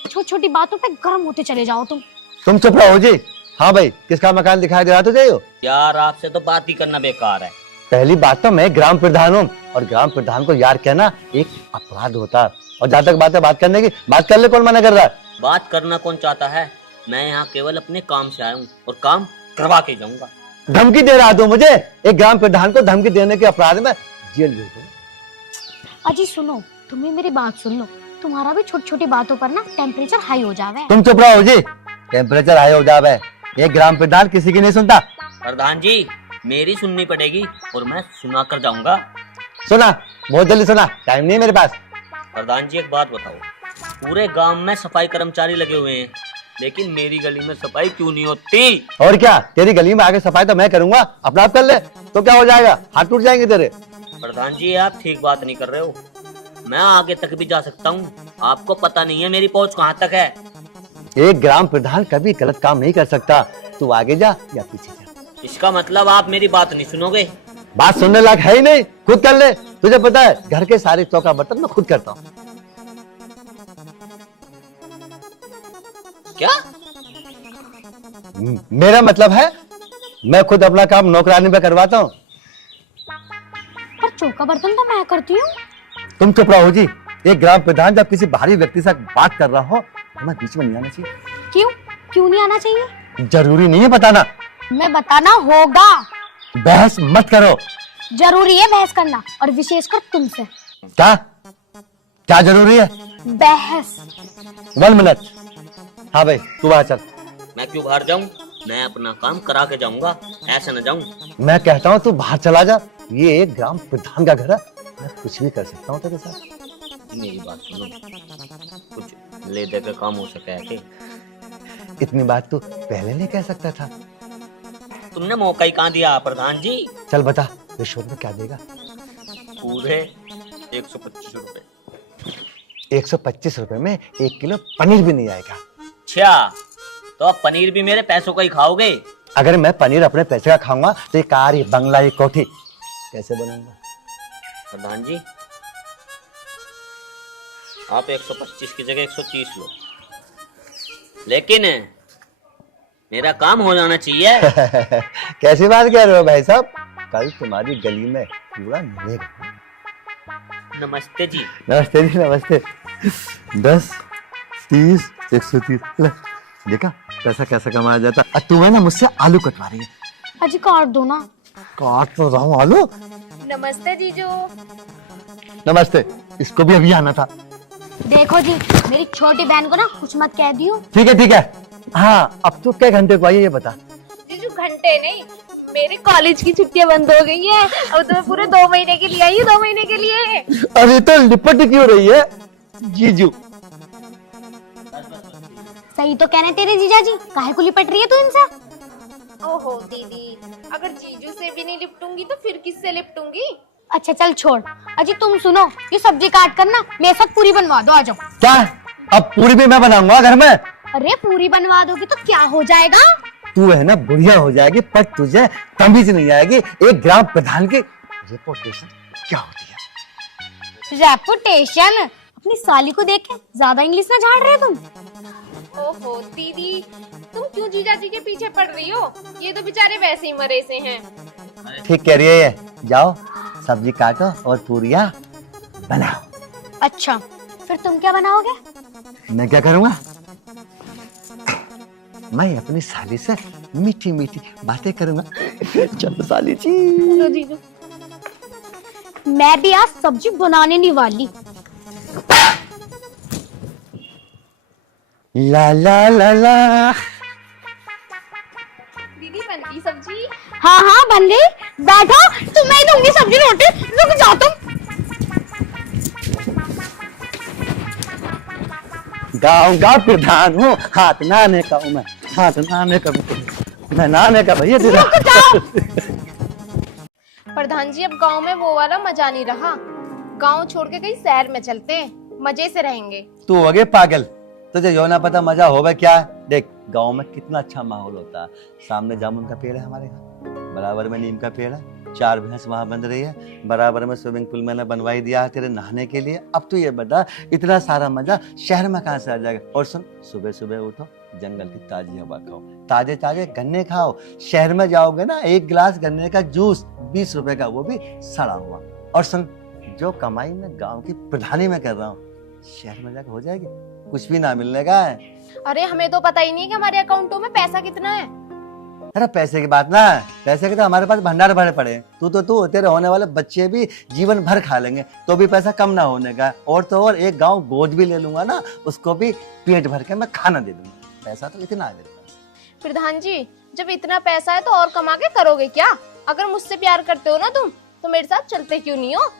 छोटी छोटी बातों पे गर्म होते चले जाओ तुम। तुम चुप रहो जी। हाँ भाई, किसका मकान दिखाई दे रहा तुझे? यो यार आपसे तो बात ही करना बेकार है। पहली बात तो मैं ग्राम प्रधान हूँ, और ग्राम प्रधान को यार कहना एक अपराध होता है। और जहाँ तक बात करने की, बात कर ले, कौन मना कर रहा है? बात करना कौन चाहता है? मैं यहाँ केवल अपने काम से आया हूँ और काम करवा के जाऊंगा। धमकी दे रहा तू मुझे? एक ग्राम प्रधान को धमकी देने के अपराध में जेल भेज दो। अजी सुनो, तुम भी मेरी बात सुन लो, तुम्हारा भी छोटी छोटी बातों पर ना टेम्परेचर हाई हो जावे। तुम चुप रहो जी। टेम्परेचर हाई हो जावे, एक ग्राम प्रधान किसी की नहीं सुनता। प्रधान जी मेरी सुननी पड़ेगी और मैं सुना कर जाऊंगा। सुना, बहुत जल्दी सुना, टाइम नहीं है मेरे पास। प्रधान जी एक बात बताओ, पूरे गांव में सफाई कर्मचारी लगे हुए हैं, लेकिन मेरी गली में सफाई क्यों नहीं होती? और क्या, तेरी गली में आगे सफाई तो मैं करूंगा, अपना आप कर ले तो क्या हो जाएगा? हाथ टूट जाएंगे तेरे। प्रधान जी आप ठीक बात नहीं कर रहे हो। मैं आगे तक भी जा सकता हूँ, आपको पता नहीं है मेरी पहुंच कहाँ तक है। एक ग्राम प्रधान कभी गलत काम नहीं कर सकता। तू आगे जा या पीछे जा। इसका मतलब आप मेरी बात नहीं सुनोगे? बात सुनने लायक है ही नहीं, खुद कर ले। तुझे पता है घर के सारे चौका बर्तन मैं खुद करता हूँ। क्या? मेरा मतलब है मैं खुद अपना काम नौकरानी में करवाता हूँ। पर चौका बर्तन तो मैं करती हूँ। तुम चुप रहो जी। एक ग्राम प्रधान जब किसी बाहरी व्यक्ति से बात कर रहा हो तो मैं बीच में नहीं आना चाहिए। क्यों नहीं आना चाहिए? जरूरी नहीं है बताना। मैं बताना होगा। बहस मत करो। जरूरी है बहस करना, और विशेषकर तुमसे। क्या क्या जरूरी है? बहस। 1 मिनट। हाँ भाई तू बाहर चल। मैं क्यों बाहर जाऊं? मैं अपना काम करा के जाऊंगा, ऐसा न जाऊं। मैं कहता हूँ तू बाहर चला जा। ये एक ग्राम प्रधान का घर है, मैं कुछ भी कर सकता हूँ तेरे साथ। मेरी बात सुनो, कुछ ले दे के काम हो सके है कि? इतनी बात तू पहले नहीं कह सकता था? तुमने मौका ही कहाँ दिया प्रधान जी? चल बता, रिश्वत में क्या देगा? पूरे 125 रुपए। 125 रुपए में 1 किलो पनीर भी नहीं आएगा। अच्छा, तो अब पनीर भी मेरे पैसों का ही खाओगे? अगर मैं पनीर अपने पैसे का खाऊंगा तो ये कार, ये बंगला, ये कोठी कैसे बनूंगा? प्रधान जी आप 125 की जगह 130 लो, लेकिन मेरा काम हो जाना चाहिए। कैसी बात कह रहे हो भाई साहब? कल तुम्हारी गली में पूरा मिलेगा। नमस्ते जी। नमस्ते जी, नमस्ते। 10, 30, 130। ले, देखा पैसा कैसा कमाया जाता। अब तू है ना मुझसे आलू कटवा रही है। अजी काट दो ना। काट तो रहा हूँ आलू। नमस्ते जीजू। नमस्ते, इसको भी अभी आना था। देखो जी, मेरी छोटी बहन को ना कुछ मत कह दियो। ठीक है। हाँ, अब तो क्या घंटे को आई है ये बता। जीजू घंटे नहीं, मेरे कॉलेज की छुट्टियां बंद हो गई हैं। अब तो मैं पूरे 2 महीने के लिए आई हूँ, 2 महीने के लिए। अरे तो लिपट क्यों रही है जीजू? सही तो कहने तेरे जीजा जी, काहे को लिपट रही है तू इनसे? ओहो दीदी, अगर जीजू से भी नहीं लिपटूंगी तो फिर किससे लिपटूंगी? अच्छा चल छोड़। अजी तुम सुनो, ये सब्जी काट कर ना मेरे साथ पूरी बनवा दो, आ जाओ। क्या? अब पूरी भी मैं बनाऊंगा घर में? अरे पूरी बनवा दोगी तो क्या हो जाएगा? तू है ना बुढ़िया हो जाएगी, पर तुझे तमीज नहीं आएगी। एक ग्राम प्रधान की रेपुटेशन क्या होती है? रेपुटेशन? अपनी साली को देख के ज्यादा इंग्लिश ना झाड़ रहे हो तुम। ओहो दीदी, तुम क्यों जीजा जी के पीछे पड़ रही हो? ये तो बेचारे वैसे ही मरे से हैं। ठीक कह रही है ये। जाओ सब्जी काटो और पूरियां बनाओ। अच्छा, फिर तुम क्या बनाओगे? मैं क्या करूंगा? मैं अपनी साली से मीठी मीठी बातें करूंगा। चलो साली जी। मैं भी आज सब्जी बनाने नहीं वाली। ला ला ला ला। दीदी बन गई सब्जी? हाँ बन गई। बैठो, तुम्हें ही दूंगी सब्जी रोटी। रुक जाओ तुम। गाँव का प्रधान हूँ, हाथ नाने का हूँ मैं, हाथ नाने का मैं नाने का भैया तेरा। प्रधान जी, अब गांव में वो वाला मजा नहीं रहा। गांव छोड़ के कहीं शहर में चलते हैं, मजे से रहेंगे। तू हो गए पागल, तुझे यो ना पता मजा होगा क्या? देख गांव में कितना अच्छा माहौल होता है। सामने जामुन का पेड़ है हमारे यहाँ, बराबर में नीम का पेड़ है, 4 भैंस वहां बंध रही है, बराबर में स्विमिंग पूल मैंने बनवाई दिया है तेरे नहाने के लिए। अब तू ये बता, इतना सारा मजा शहर में कहाँ से आ जाएगा? और सुन, सुबह सुबह उठो, जंगल की ताजी हवा खाओ, ताजे ताजे गन्ने खाओ। शहर में जाओगे ना, 1 गिलास गन्ने का जूस 20 रुपए का, वो भी सड़ा हुआ। और सुन, जो कमाई मैं गांव की प्रधानी में कर रहा हूँ, शहर में जाकर हो जाएगी, कुछ भी ना मिलने का है। अरे हमें तो पता ही नहीं है कि हमारे अकाउंटों में पैसा कितना है। अरे पैसे की बात ना, पैसे के तो हमारे पास भंडार भरे पड़े हैं। तू तेरे होने वाले बच्चे भी जीवन भर खा लेंगे, तो भी पैसा कम ना होने का। और तो और एक गांव गोद भी ले लूंगा ना, उसको भी पेट भर के मैं खाना दे दूंगा। पैसा तो इतना है मेरे पास। प्रधान जी, जब इतना पैसा है तो और कमा के करोगे क्या? अगर मुझसे प्यार करते हो ना तुम, तो मेरे साथ चलते क्यों नहीं हो?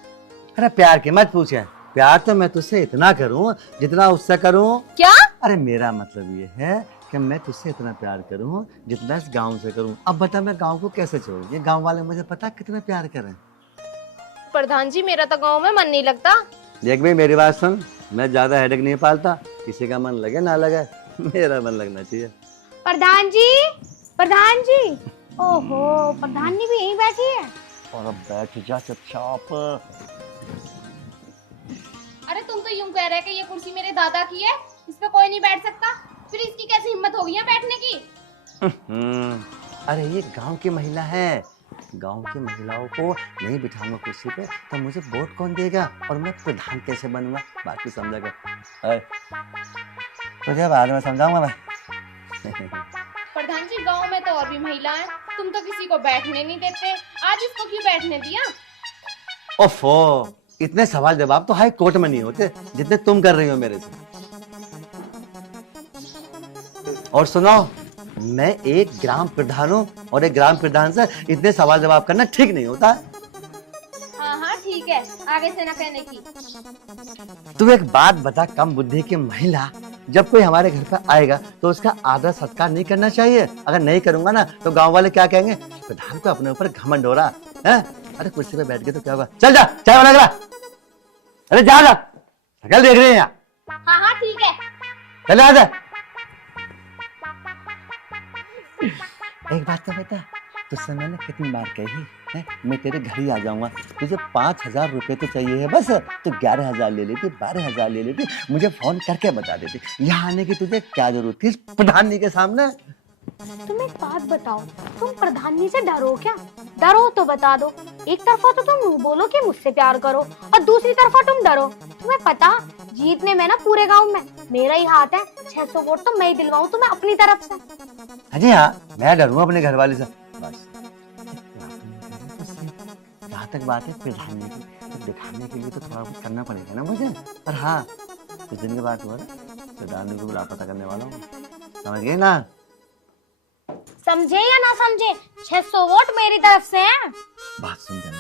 अरे प्यार की मत पूछे, प्यार तो मैं तुझसे इतना करूं जितना उससे करूं। क्या? अरे मेरा मतलब ये है कि मैं तुझसे इतना प्यार करूं जितना इस गांव से करूं। अब बता, मैं गांव को कैसे छोड़ूं? ये गांव वाले मुझे पता कितना प्यार करें। प्रधान जी, मेरा तो गाँव में मन नहीं लगता। देख भाई, मेरी बात सुन, मैं ज्यादा हेडेक नहीं पालता, किसी का मन लगे ना लगे, मेरा मन लगना चाहिए। प्रधान जी, प्रधान जी, ओहो, प्रधान जी भी यहीं बैठी है। और अब बैठ जा चुपचाप। अरे तुम तो यूं कह रहे कि ये कुर्सी मेरे दादा की है, इस पे कोई नहीं बैठ सकता, फिर इसकी कैसे हिम्मत होगी यहाँ बैठने की? अरे ये गांव की महिला है, गांव की महिलाओं को नहीं बिठाऊंगा कुर्सी पे तो मुझे वोट कौन देगा, और मैं प्रधान कैसे बनूंगा? बाकी समझेगा, तुझे बाद में समझाऊंगा मैं। प्रधान जी, गांव में तो और भी महिला हैं, तुम तो किसी को बैठने नहीं देते, आज इसको क्यों बैठने दिया? ओफो, इतने सवाल जवाब तो हाई कोर्ट में नहीं होते जितने तुम कर रही हो मेरे से। और सुनो, मैं एक ग्राम प्रधान हूँ, और एक ग्राम प्रधान से इतने सवाल जवाब करना ठीक नहीं होता। हाँ ठीक है, आगे से ना कहने की। तू एक बात बता, कम बुद्धि की महिला, जब कोई हमारे घर पर आएगा तो उसका आदर सत्कार नहीं करना चाहिए? अगर नहीं करूंगा ना तो गांव वाले क्या कहेंगे? प्रधान को अपने ऊपर घमंड हो रहा है। अरे कुर्सी पे बैठ के तो क्या होगा? चल जा, चाय बना के ला। अरे जा, कल देख रहे हैं यहाँ। हाँ ठीक है। चल आ जा। एक बात तो बता, तुझसे मैंने कितनी बार कही है, मैं तेरे घर ही आ जाऊंगा, तुझे 5000 रुपए तो चाहिए है बस, तो 11000 ले लेती, 12000 ले लेती, मुझे फोन करके बता देती। यहाँ आने की तुझे क्या जरूरत थी प्रधान जी के सामने? तुम एक बात बताओ, तुम प्रधान जी से डरो क्या? डरो तो बता दो। एक तरफा तो तुम बोलो कि मुझसे प्यार करो, और दूसरी तरफा तुम डरो। तुम्हें पता, जीतने में ना पूरे गांव में मेरा ही हाथ है। 600 वोट तो मैं ही दिलवाऊं तुम्हें अपनी तरफ से। अजी हाँ, मैं डरूंगा अपने घर वाले से बस। जहाँ तक बात है प्रधान जी की, तो दिखाने के लिए तो थोड़ा कुछ करना पड़ेगा ना मुझे। पर हाँ, कुछ दिन के बाद हुआ ना, प्रधान जी को लापता करने वाला हूँ, समझ गए ना? समझे या ना समझे, 600 वोट मेरी तरफ से हैं। बात सुन जाने,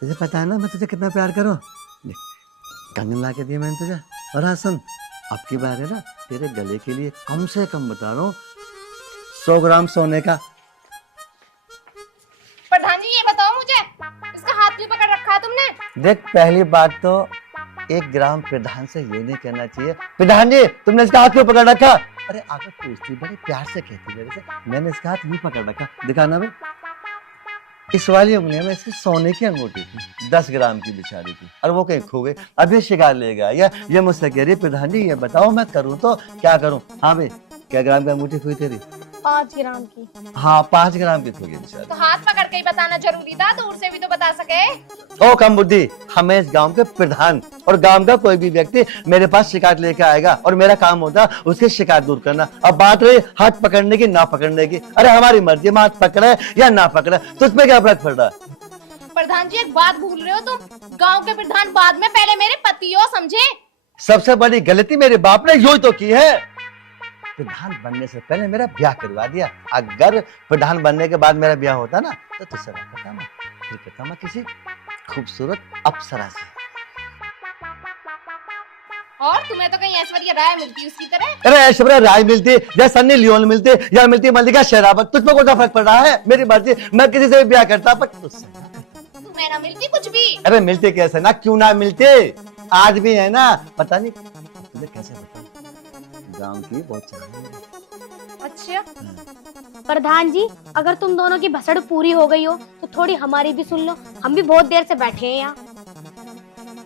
तुझे पता है ना मैं तुझे कितना प्यार करूं। देख, कंगन ला के दिया मैंने तुझे। और हाँ सुन, अब की बार है ना, तेरे गले के लिए कम से कम बता रहा हूँ 100 ग्राम सोने का। प्रधान जी, ये बताओ मुझे, इसका हाथ क्यों पकड़ रखा है तुमने? देख, पहली बात तो 1 ग्राम प्रधान से ये नहीं कहना चाहिए, प्रधान जी तुमने इसका हाथ क्यों पकड़ रखा? अरे आगे पूछती, बड़े प्यार से कहती मेरे से, मैंने इसका हाथ यूं पकड़ रखा, दिखाना भाई। इस वाली उंगली में इसकी सोने की अंगूठी थी, 10 ग्राम की बिचारी थी, और वो कहीं खो गई। अभी शिकार ले गया। ये मुझसे कह रही, प्रधान जी ये बताओ मैं करूं तो क्या करूं? हाँ भाई, क्या ग्राम की अंगूठी हुई तेरी? 5 ग्राम की। हाँ 5 ग्राम की थोड़ी बेचारी। तो हाथ पकड़ के ही बताना जरूरी था, दूर से भी तो बता सके। ओ कम बुद्धि, हमें इस गांव के प्रधान, और गांव का कोई भी व्यक्ति मेरे पास शिकायत लेके आएगा और मेरा काम होता उसकी शिकायत दूर करना। अब बात रही हाथ पकड़ने की ना पकड़ने की, अरे हमारी मर्जी, में हाथ पकड़े या ना पकड़े, तुझ पे क्या फर्क पड़ रहा है? प्रधान जी, एक बात भूल रहे हो तुम, गांव के प्रधान बाद में, पहले मेरे पति हो, समझे? सबसे बड़ी गलती मेरे बाप ने यही तो की है, प्रधान बनने से पहले मेरा ब्याह करवा दिया। अगर प्रधान बनने के बाद मेरा ब्याह होता ना तो तुझसे करता मैं, फिर करता मैं किसी खूबसूरत अप्सरा से। और तुम्हें तो कहीं ऐश्वर्या राय मिलती उसकी तरह। अरे ऐश्वर्या राय मिलती या सन्नी लियोन मिलती या मिलती मल्लिका शेरावत, तुझ पर कौन सा फर्क पड़ रहा है? मेरी मर्जी, मैं किसी से भी ब्याह करता, पर तुझसे ना करता। तुम्हें ना मिलती कुछ भी। अरे मिलते कैसे ना, क्यों ना मिलते, आज भी है ना। पता नहीं तुझे कैसे बताऊं, गांव की बहुत चाह है। अच्छा, प्रधान जी, अगर तुम दोनों की भसड़ पूरी हो गई हो तो थोड़ी हमारी भी सुन लो, हम भी बहुत देर से बैठे हैं यहाँ।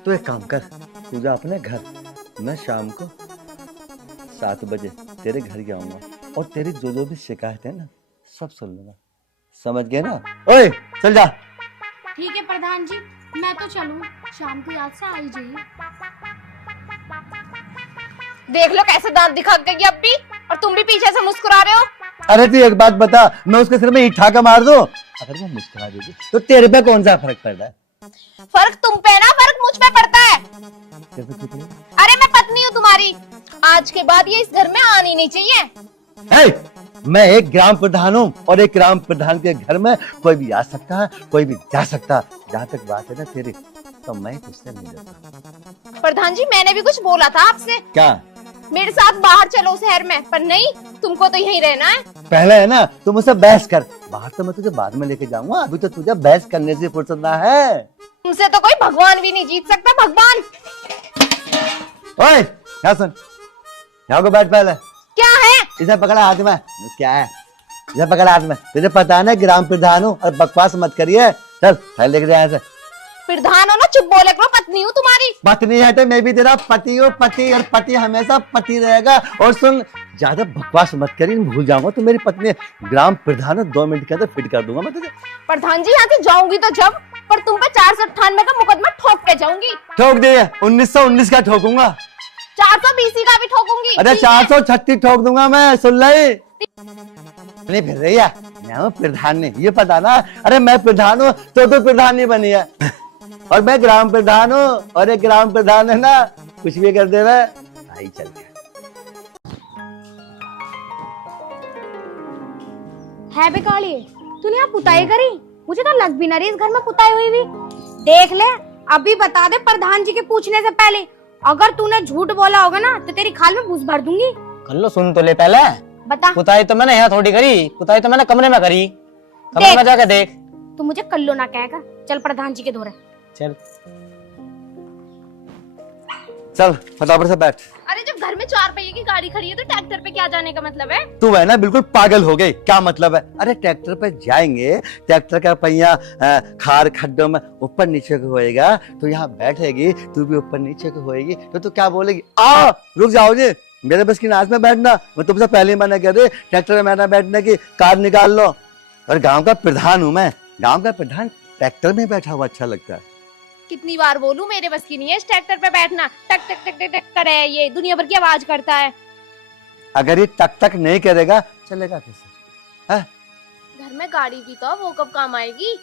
तो एक काम कर, तू जा अपने घर, मैं शाम को 7 बजे तेरे घर जाऊंगा और तेरी जो भी शिकायत है ना सब सुन लूंगा, समझ गए ना? ओए चल जा। ठीक है प्रधान जी, मैं तो चलूं, शाम को याद से आ ही जाइए। देख लो कैसे दांत दिखा गई अब भी, और तुम भी पीछे से मुस्कुरा रहे हो। अरे तू एक बात बता, मैं उसके सिर में ईंट ठाका मार दूं? अगर वो मुस्कुरा देगी तो तेरे पे कौन सा फर्क पड़ रहा है? फर्क तुम पे ना, फर्क मुझ पे पड़ता है। तेरे पे क्यों पड़ेगा? अरे मैं पत्नी हूँ तुम्हारी, आज के बाद ये इस घर में आनी नहीं चाहिए। हे, मैं एक ग्राम प्रधान हूँ और एक ग्राम प्रधान के घर में कोई भी आ सकता है, कोई भी जा सकता है। जहाँ तक बात है ना तेरी, तो मैं तुझसे नहीं डरता। प्रधान जी, मैंने भी कुछ बोला था आपसे, क्या? मेरे साथ बाहर चलो शहर में, पर नहीं, तुमको तो यहीं रहना है। पहले है ना तू मुझसे बहस कर, बाहर तो मैं तुझे बाद में लेके जाऊंगा, अभी तो तुझे बहस करने से फुर्सत ना है। तुमसे तो कोई भगवान भी नहीं जीत सकता, भगवान। ओए यहाँ सुन, यहाँ को बैठ पहले। क्या है? इसे पकड़ा हाथ में। क्या है? इसे पकड़ा हाथ में। तुझे पता है ना ग्राम प्रधान हूँ, और बकवास मत करिए। चल फाइल लेके जा यहाँ से। प्रधान हो ना, चुप बोले करो, पत्नी हूँ तुम्हारी। पत्नी है तो मैं भी तेरा पति हूँ, पति, और पति हमेशा पति रहेगा। और सुन, ज्यादा बकवास मत करिए, भूल जाऊंगा तू मेरी पत्नी है। ग्राम प्रधान है, 2 मिनट के अंदर फिट कर दूंगा मैं तुझे। प्रधान जी, यहाँ से जाऊंगी तो जब, पर तुम पे 498 का मुकदमा ठोक के जाऊंगी। ठोक दे, 1919 का ठोकूंगा। 420 का भी ठोकूंगी। अरे ठीक है? 436 ठोक दूंगा मैं, सुन ले। नहीं फिर रही है, मैं हूँ प्रधान नहीं, ये पता ना। अरे मैं प्रधान हूँ तो प्रधान नहीं बनी है, और मैं ग्राम प्रधान हूँ, और एक ग्राम प्रधान है ना कुछ भी कर दे। मैं आई चल के है बेकाली, तूने यहाँ पुताई करी? मुझे तो लग भी ना रही इस घर में पुताई हुई भी। देख ले, अभी बता दे प्रधान जी के पूछने से पहले, अगर तूने झूठ बोला होगा ना तो तेरी खाल में भूस भर दूंगी। कल्लो सुन तो ले पहले, बता। पुताई तो मैंने यहाँ थोड़ी करी, पुताई तो मैंने कमरे में करी। कमरे में जाके देख। तू मुझे कल्लो ना कहेगा। चल प्रधान जी के धोरे चल चल फटाफट से बैठ। अरे जब घर में 4 पहिए की गाड़ी खड़ी है तो ट्रैक्टर पे क्या जाने का मतलब है? तू है ना बिल्कुल पागल हो गई, क्या मतलब है? अरे ट्रैक्टर पे जाएंगे, ट्रैक्टर का पहिया खार खड्डों में ऊपर नीचे को होएगा, तो यहाँ बैठेगी, तू भी ऊपर नीचे को होएगी, तो तू क्या बोलेगी? आ रुक जाओ जी, मेरे बस की नाच में बैठना। मैं तुमसे पहले ही मना कर दे, ट्रैक्टर में ना बैठने की, कार निकाल लो। और गाँव का प्रधान हूँ मैं, गाँव का प्रधान ट्रैक्टर में बैठा हुआ अच्छा लगता है। कितनी बार बोलूं, मेरे बस की नहीं है इस ट्रैक्टर पे बैठना। टक टक टक टक टक करे, ये दुनिया भर की आवाज करता है। अगर ये टक टक नहीं करेगा चलेगा कैसे? घर में गाड़ी भी तो, वो कब काम आएगी?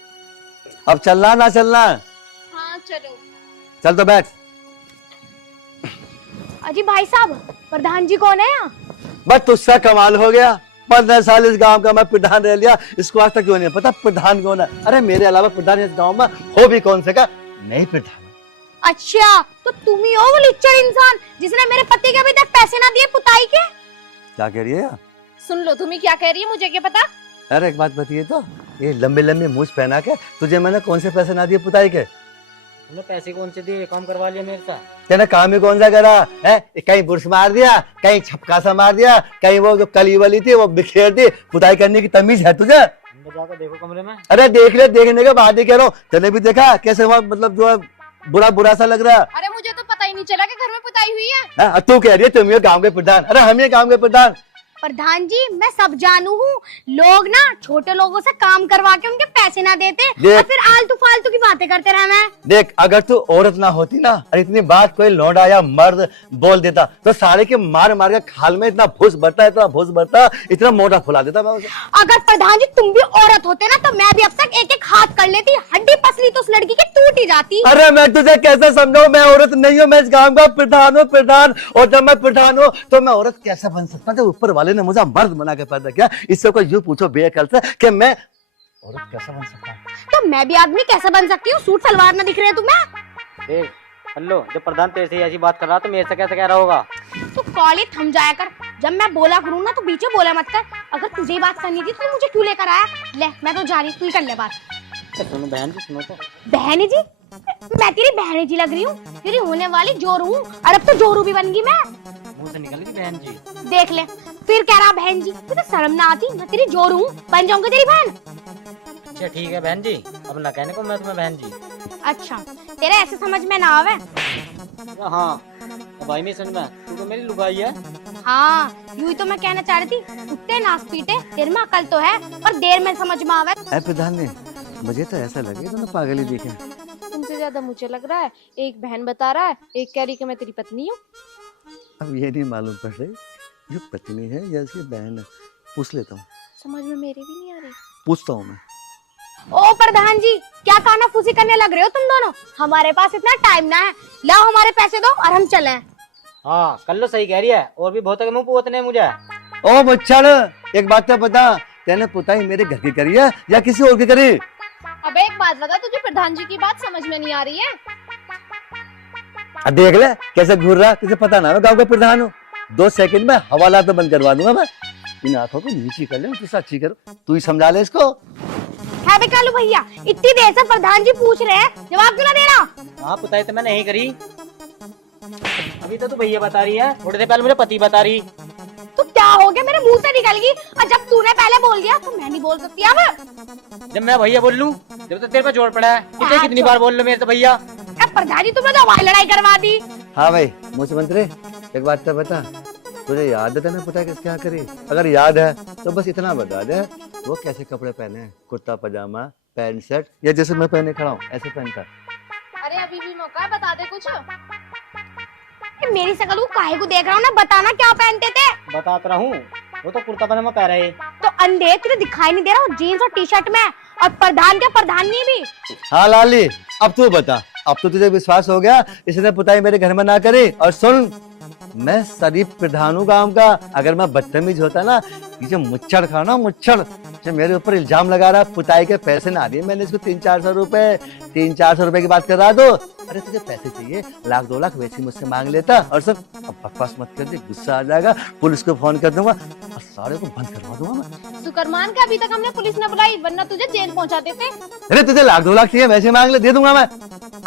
अब चलना ना चलना? हाँ चलो। चल तो बैठ। अजी भाई साहब, प्रधान जी कौन है यहाँ? बस तुझसे कमाल हो गया, 15 साल इस गांव का मैं प्रधान रह लिया, इसको आज तक क्यों नहीं पता प्रधान कौन है? अरे मेरे अलावा प्रधान इस गांव में हो भी कौन से का? नहीं प्रधान। अच्छा, तो तुम ही हो वो लिच्चड़ इंसान जिसने मेरे पति के अभी तक पैसे ना दिए पुताई के? क्या कह रही है? सुन लो, तुम्हें क्या कह रही है, मुझे क्या पता। अरे एक बात बताइए तो, ये लंबे लंबे मूछ पहना के तुझे मैंने कौन से पैसे ना दिए पुताई के? तुमने पैसे कौन से दिए? काम करवा लिया मेरे साथ। तेने काम ही कौन सा करा है? कहीं बुर्श मार दिया, कहीं छपका सा मार दिया, कहीं वो जो कली वाली थी वो बिखेर दी। पुताई करने की तमीज है तुझे? अंदर जाकर देखो कमरे में। अरे देख ले, देखने के बाद ही कह रहा हूँ। तूने भी देखा कैसे वहाँ मतलब जो है बुरा बुरा सा लग रहा है? अरे मुझे तो पता ही नहीं चला कि घर में पुताई हुई है। हाँ, तू कह रही है तुम ये गांव के प्रधान? अरे हम ये गांव के प्रधान। प्रधान जी, मैं सब जानू हूँ, लोग ना छोटे लोगों से काम करवा के उनके पैसे ना देते और फिर आलतू फालतू की बातें करते रहे। मैं देख, अगर तू औरत ना होती ना और इतनी बात कोई लौंडा या मर्द बोल देता तो सारे के मार मार के खाल में इतना भूस भरता, इतना भूस भरता, इतना मोटा फुला देता मैं उसे। अगर प्रधान जी तुम भी औरत होते ना तो मैं भी अब तक एक एक हाथ कर लेती, हड्डी पसली तो उस लड़की की टूट ही जाती। अरे मैं तुझे कैसे समझाऊं? मैं औरत नहीं हूँ, मैं इस गांव का प्रधान हूँ, प्रधान। और जब मैं प्रधान हूँ तो मैं औरत कैसे बन सकता? जब ऊपर वाले ने मुझे मर्द बना के पैदा किया, इससे कोई यूं पूछो बेअकल से कि मैं औरत कैसे बन सकता हूँ? तो मैं भी आदमी कैसे बन सकती हूँ? सूट सलवार ना दिख रहे तुम्हें? देख कल्लो, जब प्रधान तेरे से ऐसी बात कर रहा तो मेरे से कैसे कह रहा होगा? तू कॉल थम जाया कर, जब मैं बोला करूँ ना तो बीच में बोला मत कर। अगर तुझे ही बात करनी थी तो मुझे क्यों लेकर आया? ले, मैं तो जा रही, तू ही कर ले बात। सुनो बहन जी, सुनो तो। बहनी जी? मैं तेरी बहनी जी लग रही हूँ? तेरी होने वाली जोरू हूँ, और अब तो जोरू भी बन गई मैं। मुंह से निकल गई बहन जी। देख ले, फिर कह रहा बहन जी। तुझे शर्म ना आती? मैं तेरी जोर हूँ, बन जाऊंगी तेरी बहन। अच्छा ठीक है बहन जी, अब ना कहने को मैं तुम्हें बहन जी। अच्छा, तेरे ऐसे समझ में ना आवे। हाँ भाई मैं समझ में, तू तो मेरी लुगाई है। हाँ, यूं ही तो मैं कहना चाह रही थी, कुत्ते नाक पीटे, तेरे में अकल तो है पर देर में समझ में आवे। ऐ प्रधान ने, मुझे तो ऐसा लगे तो मैं पागल ही दिखे। तुमसे ज्यादा मुझे लग रहा है, एक बहन बता रहा है, एक कह रही कि मैं तेरी पत्नी हूँ। अब ये नहीं मालूम पड़ रही जो पत्नी है या इसकी बहन है। पूछ लेता हूँ, समझ में मेरे भी नहीं आ रही। पूछता हूँ मैं। ओ प्रधान जी, क्या कानाफूसी करने लग रहे हो तुम दोनों? हमारे पास इतना टाइम ना है, लाओ हमारे पैसे दो और हम चले। हाँ कर लो, सही कह रही है। और भी बहुत मुंह पोतने मुझे। ओ बच्चा, एक बात तो बता, तेने पुताई मेरे घर की करी है या किसी और की करी? अबे एक बात बता, तुझे प्रधान जी की बात समझ में नहीं आ रही है? अब देख ले कैसे घूर रहा, तुझे पता ना मैं गाँव का प्रधान हूँ। 2 सेकंड में हवाला तो बंद करवा दूंगा मैं। इन आंखों को नीची कर ले, तुझसे अच्छी करो। तू ही समझा ले इसको। है भी कालू भैया, इतनी देर से प्रधान जी पूछ रहे हैं, जवाब क्यों ना दे रहा? हाँ पुताई तो मैं नहीं करी। अभी तो तू भैया बता रही है, थोड़ी देर पहले मुझे पति बता रही। तो क्या हो गया, मेरे मुंह से निकल गई और जब तूने पहले बोल दिया तो मैं नहीं बोल सकती अब। जब मैं भैया बोल लूं, जब तो तेरे पे जोर पड़ा है। कितनी बार बोल लो मेरे तो भैया। प्रधान जी तुमने तो हमारी लड़ाई करवा दी। हाँ भाई मुख्यमंत्री, एक बात तो बता, तुझे याद है ना पता किस क्या करी? अगर याद है तो बस इतना बता दे, वो कैसे कपड़े पहने? कुर्ता पजामा, पैंट शर्ट, या जैसे मैं पहने खड़ा हूँ ऐसे पहनता? अरे अभी भी मौका है, बता दे कुछ। मेरी शकल को काहे को देख रहा हूँ ना, बताना क्या पहनते थे? बताता रहूं, वो तो कुर्ता पजामा पहन रहे। तो अंधे तुझे दिखाई नहीं दे रहा, जीन्स और टी शर्ट में, और प्रधान क्या प्रधानी भी। हाँ लाली, अब तू बता, अब तो तुझे विश्वास हो गया इसने पुताई मेरे घर में ना करे? और सुन, मैं शरीफ प्रधान हूँ गाँव का। अगर मैं बदतमीज होता ना, ये जो मुच्छड़ खा ना, मुच्छड़ जो मेरे ऊपर इल्जाम लगा रहा, पुताई के पैसे ना दिए मैंने इसको 300-400 रुपए, 300-400 रुपए की बात कर रहा तो। अरे तुझे पैसे चाहिए 1-2 लाख वैसे मुझसे मांग लेता। और सब अब बकवास मत कर दे, गुस्सा आ जाएगा, पुलिस को फोन कर दूंगा और सारे को बंद करवा दूंगा मैं। शुक्रमान का अभी तक हमने पुलिस ने बुलाई, वरना तुझे जेल पहुंचा देते। अरे तुझे 1-2 लाख चाहिए वैसे मांग ले, दे दूंगा मैं।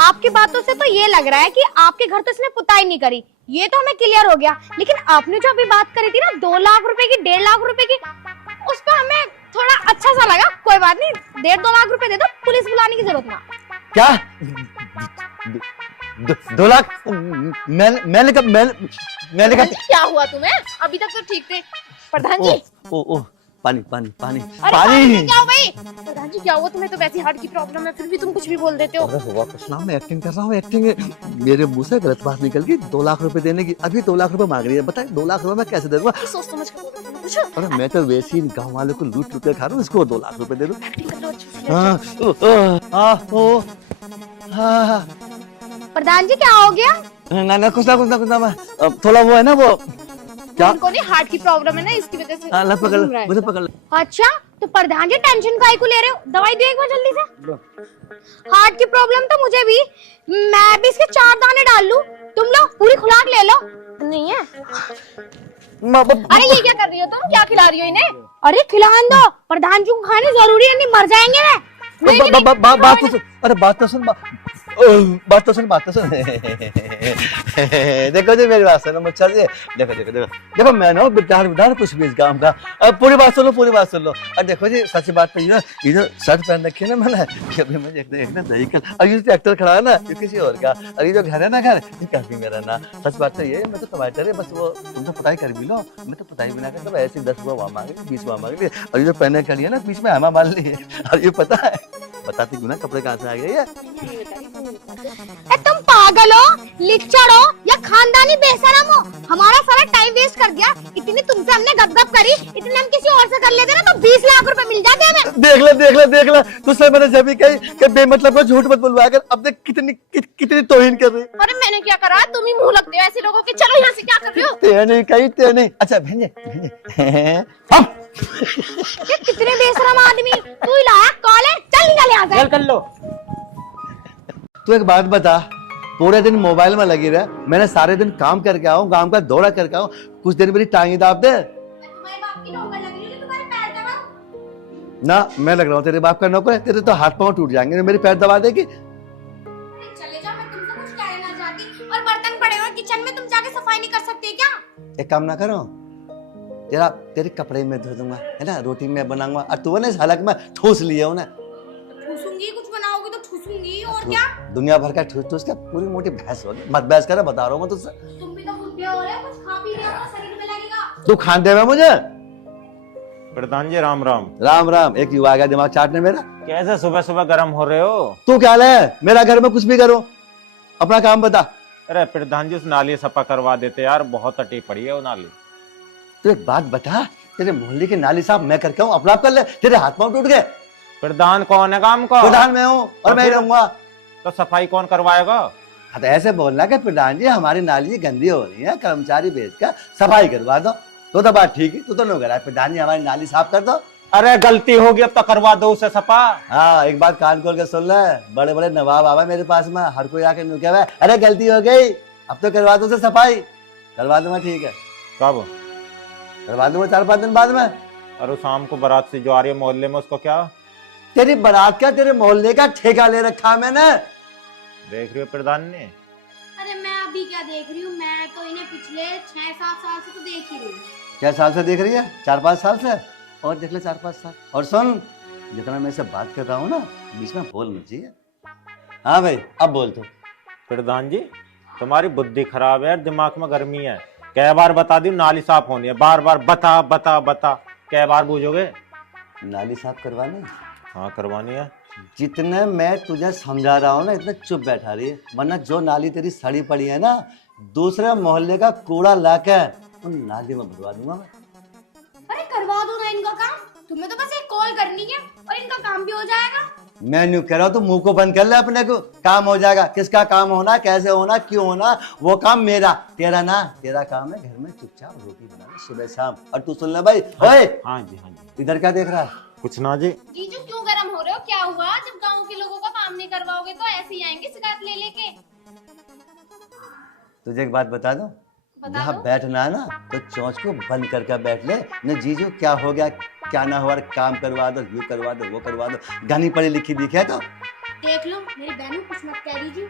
आपकी बातों से तो ये लग रहा है कि आपके घर तो इसने पुताई नहीं करी, ये तो हमें क्लियर हो गया। लेकिन आपने जो अभी बात करी थी ना 2 लाख रुपए की, 1.5 लाख रुपए की, उस पर हमें थोड़ा अच्छा सा लगा। कोई बात नहीं, 1.5-2 लाख रुपए दे दो, पुलिस बुलाने की जरूरत ना। क्या 2 लाख? मैंने कहा क्या हुआ तुम्हें? अभी तक तो ठीक थे। प्रधान जी, ओ पानी पानी पानी अरे पानी। क्या हुआ भाई? प्रधान जी क्या हुआ? तुम्हें तो वैसी हार्ट की प्रॉब्लम है, फिर भी तुम कुछ भी बोल देते हो। अरे हुआ कुछ ना, मैं एक्टिंग कर रहा हूँ, एक्टिंग। मेरे मुंह से गलत बात निकल गई। 2 लाख रुपए देने की, अभी 2 लाख रुपए मांग रही है। बताए 2 लाख रुपए मैं कैसे दे दूंगा? सोच समझ कर बोलो तुम कुछ। अरे मैं तो वैसे ही गाँव वालों को लूट लूट के खा रहा हूँ, इसको 2 लाख रुपए दे दूं? एक्टिंग कर लो अच्छे से। प्रधान जी क्या हो गया? ना कुछ ना मैं थोड़ा वो है ना, वो क्या उनको नहीं हार्ट की प्रॉब्लम है ना, इसकी वजह से ला पकड़ घूम रहा है। मुझे पकड़। अच्छा, तो प्रधान जी टेंशन काहे को ले रहे हो? दवाई दो एक बार जल्दी से। हार्ट की प्रॉब्लम तो मुझे भी, मैं भी इसके 4 दाने डाल लूं। तुम लो पूरी खुराक ले लो। नहीं है? अरे ये क्या कर रही हो तुम? क्या खिला रही हो इन्हें? अरे खिलान दो, प्रधान जी को खाने जरूरी है, नहीं मर जाएंगे वे। बात तो सुन। देखो जी मेरी बात सुनो मुच्छा जी, देखो मैं ना बिटार कुछ भी इस काम का। अब पूरी बात सुन लो। और देखो जी सच बात तो ये जो शर्ट पहन रखी है ना मैंने, अभी मुझे एक ना दही कर, और ये ट्रैक्टर खड़ा है ना ये किसी और का, और ये जो घर है ना घर, ये काफी मेरा ना। सच बात तो ये, मैं तो टमाटर है बस, वो तुम तो पुताई कर भी लो, मैं तो पुताई बना कर तो ऐसे 10 रुपये वहाँ मांगे, 20 वहाँ मांगे, और ये जो पहने खड़ी है ना बीच में हमा मान ली है। और ये पता है, बताती क्यों ना कपड़े कहाँ से आ गए ये? तुम पागल हो, लिच्चड़ हो या खानदानी बेशरम हो? हमारा सारा टाइम वेस्ट कर दिया। इतनी तुमसे हमने गप करी, इतने हम किसी और से कर लेते ना तो 20 लाख रुपए मिल जाते हमें। देख ले तुझसे मैंने जब भी कही कि बेमतलब का झूठ मत बुलवाया कर। अब देख कितनी तौहीन कर रही। अरे मैंने क्या करा? तुम ही मुंह लगते हो ऐसे लोगों के। चलो यहाँ से, क्या कर रहे हो? ते नहीं। अच्छा भेजे ये कितने बेशरम आदमी, तू ही लाया कॉल है, चल निकल यहाँ से। चल कर लो। तू एक बात बता, पूरे दिन मोबाइल में लगी रहा, मैंने सारे दिन काम करके आऊँ, गांव का दौरा करके आऊँ, कुछ देर मेरी टांगी दाब दे। तुम्हारे बाप की नौकर लग रही है, तुम्हारे पैर दबाओ। ना मैं लग रहा हूँ तेरे बाप का नौकर है, तेरे तो हाथ पांव टूट जाएंगे मेरे पैर दबा देगी। चले जाओ, मैं तुमसे कुछ कहना चाहती। और बर्तन पड़े हुए किचन में, तुम जाके सफाई सफाई नहीं कर सकते क्या? एक काम ना करो, तेरे कपड़े में धो दूंगा, है ना, रोटी में बनाऊंगा, और तू ने हालक में ठूस लिया हो ना, ठूसूंगी, कुछ बनाओगे तो ठूसूंगी, और क्या? दुनिया भर का ठूस ठूस के पूरी मोटी भैंस हो गई। मत बहस कर, बता रहा हूँ मैं तुझसे। तुम भी तो बुढ़े हो रहे हो, कुछ खा पी लिया तो शरीर में लगेगा। तू खान दे मुझे। प्रधान जी राम राम। राम राम। एक युवा का दिमाग चाटने मेरा। कैसे सुबह सुबह गर्म हो रहे हो? तू क्या ले, मेरा घर में कुछ भी करो, अपना काम बता। अरे प्रधान जी उस नाली सफा करवा देते यार, बहुत अटी पड़ी है वो नाली। तू एक बात बता, तेरे मोहल्ले की नाली साहब मैं करके हूँ, अपना आप कर ले, तेरे हाथ पांव टूट गए। प्रधान कौन है काम को? प्रधान मैं हूँ और मैं ही रहूंगा। तो सफाई कौन करवाएगा? हाँ तो ऐसे बोलना कि प्रधान जी हमारी नाली गंदी हो रही है, कर्मचारी भेज कर सफाई करवा दो। तो बात ठीक है, तू तो नहीं कह रहा है प्रधान जी हमारी नाली साफ कर दो। अरे गलती होगी, अब तो करवा दो उसे सफा। हाँ एक बात कान खोल के सुन ले, बड़े बड़े नवाब आवा मेरे पास में, हर कोई आके नुके हुआ है, अरे गलती हो गई, अब तो करवा दो उसे सफाई। करवा दूंगा, ठीक है, कब? करवा दूंगा 4-5 दिन बाद में। और वो शाम को बारात से जो आ रही है मोहल्ले में, उसको क्या? तेरी बारात का, तेरे मोहल्ले का ठेका ले रखा मैंने। देख रही हो प्रधान ने? अरे मैं अभी क्या देख रही हूँ, मैं तो इन्हें पिछले 6-7 साल से तो देख ही रही हूँ। क्या साल से देख रही है? 4-5 साल से, और देख ले 4-5 साल। और सुन, जितना मैं से बात कर रहा हूँ ना, बीच में बोल मत चाहिए। हाँ भाई अब बोल तो। प्रधान जी तुम्हारी बुद्धि खराब है यार, दिमाग में गर्मी है। कै बार बता दी नाली साफ होनी है, बार बार बता बता बता, कै बार बूझोगे? नाली साफ करवानी? हाँ करवानी है। जितने मैं तुझे समझा रहा हूँ ना, इतने चुप बैठा रही है, वरना जो नाली तेरी सड़ी पड़ी है ना, दूसरे मोहल्ले का कूड़ा लाके उन नाली में भरवा दूंगा मैं। अरे करवा दो ना इनका काम, तुम्हें तो बस एक कॉल करनी है और इनका काम भी हो जाएगा। मैं न्यू कह रहा हूँ, तू मुंह को बंद कर ले अपने को, काम हो जाएगा। किसका काम होना, कैसे होना, क्यों होना, वो काम मेरा, तेरा ना। तेरा काम है घर में चुपचाप रोटी बनाना सुबह शाम। और तू सुन ले भाई, ओए हाँ जी हाँ जी। इधर क्या देख रहा है? कुछ ना जी। जीजू क्यों गरम हो रहे हो? क्या हुआ? जब गांव के लोगों का काम नहीं करवाओगे तो ऐसे ही आएंगे शिकायत ले लेके। तुझे एक बात बता दूं, बता जहाँ दो। बैठना है ना तो चोंच को बंद करके बैठ ले। न जीजू क्या हो गया, क्या ना हुआ, काम करवा दो, यू करवा दो, वो करवा दो, गानी पढ़ी लिखी दिखे है तो देख लो मेरी बहन को कुछ मत कह दीजिए।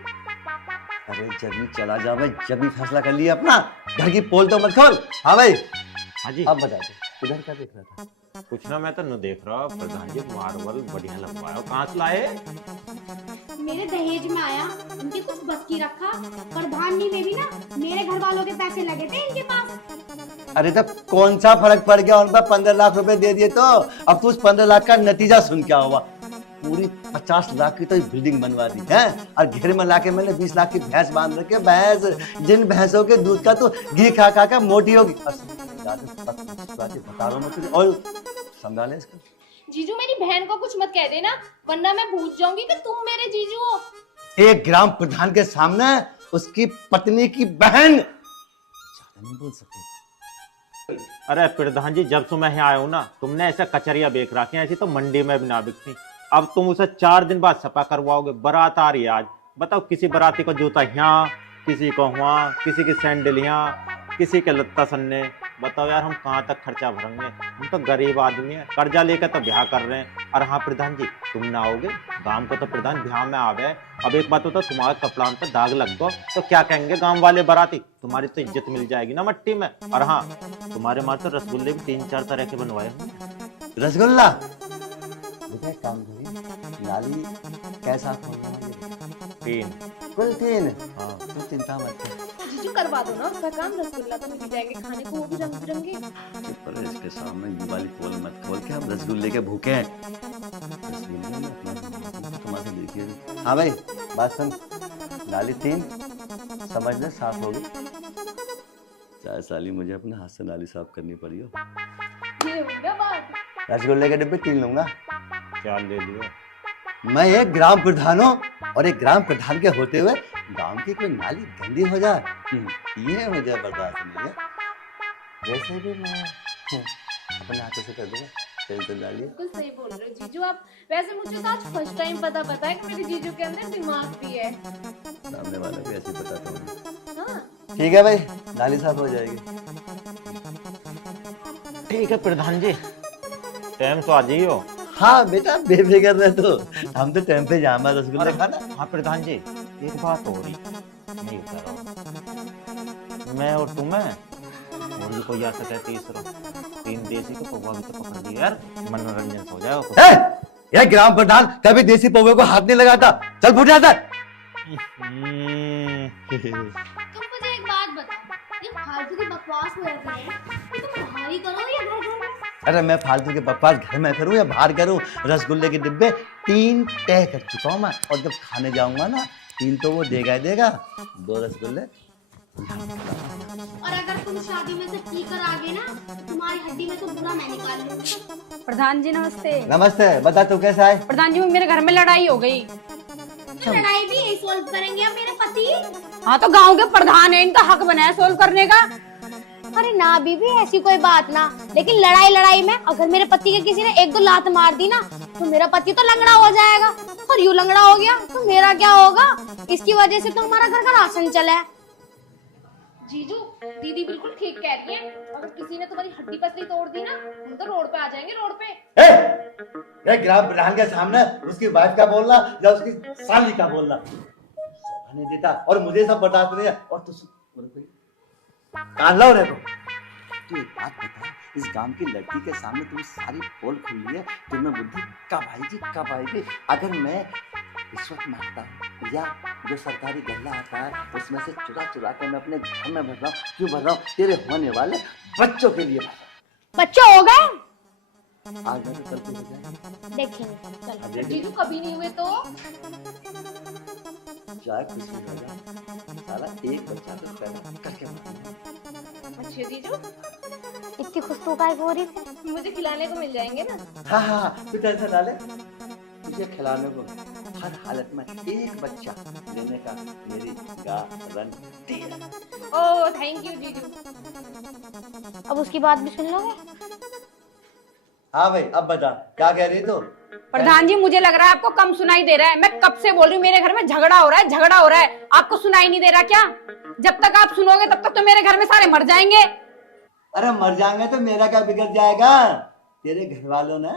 अरे जब भी चला जा भाई, जब भी फैसला कर लिया अपना, घर की पोल तो मत खोल। हाँ भाई हाँ जी। अब बता दो, इधर क्या देख रहा था? कुछ ना, मैं तो न देख रहा हूँ प्रधान जी मार्बल बढ़िया लगवाया, कहाँ से लाए? मेरे दहेज में आया, इनके कुछ बस की रखा। प्रधानी में भी ना मेरे घर वालों के पैसे लगे थे इनके पास। अरे तब कौन सा फर्क पड़ गया, उन पर 15 लाख रुपए दे दिए तो अब तू उस 15 लाख का नतीजा सुन क्या हुआ? पूरी 50 लाख की तो बिल्डिंग बनवा दी है, और घेर में लाके मैंने 20 लाख की भैंस बांध रखे। भैंस, जिन भैंसों के दूध का तो घी खा खा के मोटी होगी। बता रहा हूँ मैं तुझे, और समझा ले इसको। जीजू मेरी बहन को कुछ मत कह देना, वरना मैं भूल जाऊंगी कि तुम मेरे जीजू हो। एक ग्राम प्रधान के सामने उसकी पत्नी की बहन, ज्यादा नहीं बोल सकते। अरे प्रधान जी जब से मैं यहाँ आया हूँ ना, तुमने ऐसा कचरिया बेच रखी है, ऐसी तो मंडी में भी ना बिकती। अब तुम उसे 4 दिन बाद सफा करवाओगे। बारात आ रही है आज, बताओ किसी बाराती को जूता यहाँ, किसी को वहाँ, किसी की सैंडल यहाँ, किसी के लत्ता सन्ने। बताओ यार हम कहाँ तक खर्चा भरेंगे? हम तो गरीब आदमी है, कर्जा लेकर तो ब्याह कर रहे हैं। और हाँ प्रधान जी तुम ना आओगे गांव को तो प्रधान ब्याह में आवे। अब एक बात होता, तुम्हारे कपड़ा पर दाग लग गो तो क्या कहेंगे गांव वाले बाराती? तुम्हारी तो इज्जत मिल जाएगी ना मट्टी में। और हाँ तुम्हारे माँ तो रसगुल्ले भी 3-4 तरह के बनवाए होंगे। रसगुल्ला काम करिए, नाली कैसा खोलना है? 3 कुल 3। हाँ तो चिंता मत कर, जीजू करवा दो ना उसका काम, रसगुल्ला तो मिल जाएंगे खाने को, वो भी रंग बिरंगे। पर इसके सामने ये वाली पोल मत खोल के, हम रसगुल्ले के भूखे हैं। रसगुल्ले में अपना तुम्हारे देखिए। हाँ भाई बात सुन, नाली 3 समझ ले साफ होगी, चाहे साली मुझे अपने हाथ से नाली साफ करनी पड़ी हो। ये हुई ना बात। रसगुल्ले के डिब्बे 3 लूंगा। क्या ले लियो? मैं एक ग्राम प्रधान हूँ, और एक ग्राम प्रधान के होते हुए गांव की कोई नाली गंदी हो जाए, ये मुझे बर्दाश्त नहीं है। वैसे भी मैं अपने हाथों से कर दूंगा, टेंशन डालिए। बिल्कुल सही बोल रहे हो जीजू आप। वैसे मुझे तो आज फर्स्ट टाइम पता है कि मेरे जीजू के अंदर दिमाग भी है। सामने वाले को ऐसे बताता हूँ। हाँ ठीक है भाई, नाली साफ हो जाएगी। ठीक है प्रधान जी, टाइम तो आ जाइयो। हाँ बेटा बेफिक्र रह, तो हम तो टाइम पे जामा रसगुल्ले खाना। हाँ प्रधान जी एक बात हो रही, नहीं कह रहा हूँ, मैं और तुम्हें और भी कोई आ सके तीसरा, 3 देसी को पौवा भी तो पकड़ लिया यार, मनोरंजन हो जाएगा कुछ। ये ग्राम प्रधान कभी देसी पौवे को हाथ नहीं लगाता, चल फुट जाता। तुम मुझे एक बात बताओ, ये फालतू की बकवास हो रही है, ये तुम बाहर ही करो या घर घर में? अरे मैं फालतू के बकवास घर में करूं या बाहर करूं, रसगुल्ले के डिब्बे 3 तय कर चुका हूं मैं, और जब खाने जाऊंगा ना 3 तो वो देगा ही देगा, 2 रसगुल्ले। और अगर तुम शादी में से पी कर आ गए ना, तो तुम्हारी हड्डी में तो बुरा मैं निकाल लूंगी। प्रधान जी नमस्ते। नमस्ते, बता तू कैसा है? प्रधान जी मेरे घर में लड़ाई हो गई। तो लड़ाई भी यही सोल्व करेंगे अब मेरे पति। हाँ तो गांव के प्रधान है, इनका हक बना है सोल्व करने का। अरे ना बीबी, ऐसी कोई बात ना, लेकिन लड़ाई में अगर मेरे पति के किसी ने 1-2 लात मार दी ना, तो मेरा पति तो लंगड़ा हो जाएगा, और यूं लंगड़ा हो गया तो मेरा क्या होगा? इसकी वजह से तो हमारा घर का राशन चला है। जीजू दीदी बिल्कुल ठीक कह रही है, अगर किसी ने तुम्हारी हड्डी पसली तोड़ दी ना, हम तो रोड पे आ जाएंगे, रोड पे। ये ग्राम प्रधान के सामने उसकी वाइफ का बोलना या उसकी साली का बोलना नहीं देता, और मुझे सब बर्दाश्त नहीं है। और तू कान लो रे तू एक बात बता, इस गांव की लड़की के सामने तुम सारी पोल खुली है, तुम्हें बुद्धि कब आएगी कब आएगी? अगर मैं रिश्वत मांगता हूँ या जो सरकारी गल्ला आता है उसमें से चुरा कर मैं अपने घर में भर रहा हूँ, क्यों भर रहा हूँ? तेरे होने वाले बच्चों के लिए भर रहा हूँ। बच्चे हो गए? आज मैं तो कल को हो जाए, देखेंगे चल। जीजू कभी नहीं हुए तो चाहे कुछ भी हो जाए, साला एक बच्चा तो पैदा करके मारूंगा। अच्छा जीजू इतनी खुश तो काय हो रही थी? मुझे खिलाने को मिल जाएंगे ना? हाँ, तू टेंशन ना ले, तुझे खिलाने को हर हालत में एक बच्चा लेने का मेरी गारंटी है। ओह थैंक यू जीजू। अब उसकी बात भी सुन लोगे? हाँ भाई, अब बता क्या कह रही तू? प्रधान जी मुझे लग रहा है आपको कम सुनाई दे रहा है, मैं कब से बोल रही हूँ मेरे घर में झगड़ा हो रहा है, झगड़ा हो रहा है, आपको सुनाई नहीं दे रहा क्या? जब तक आप सुनोगे तब तक तो मेरे घर में सारे मर जाएंगे। अरे मर जाएंगे तो मेरा क्या बिगड़ जाएगा? तेरे घर वालों ने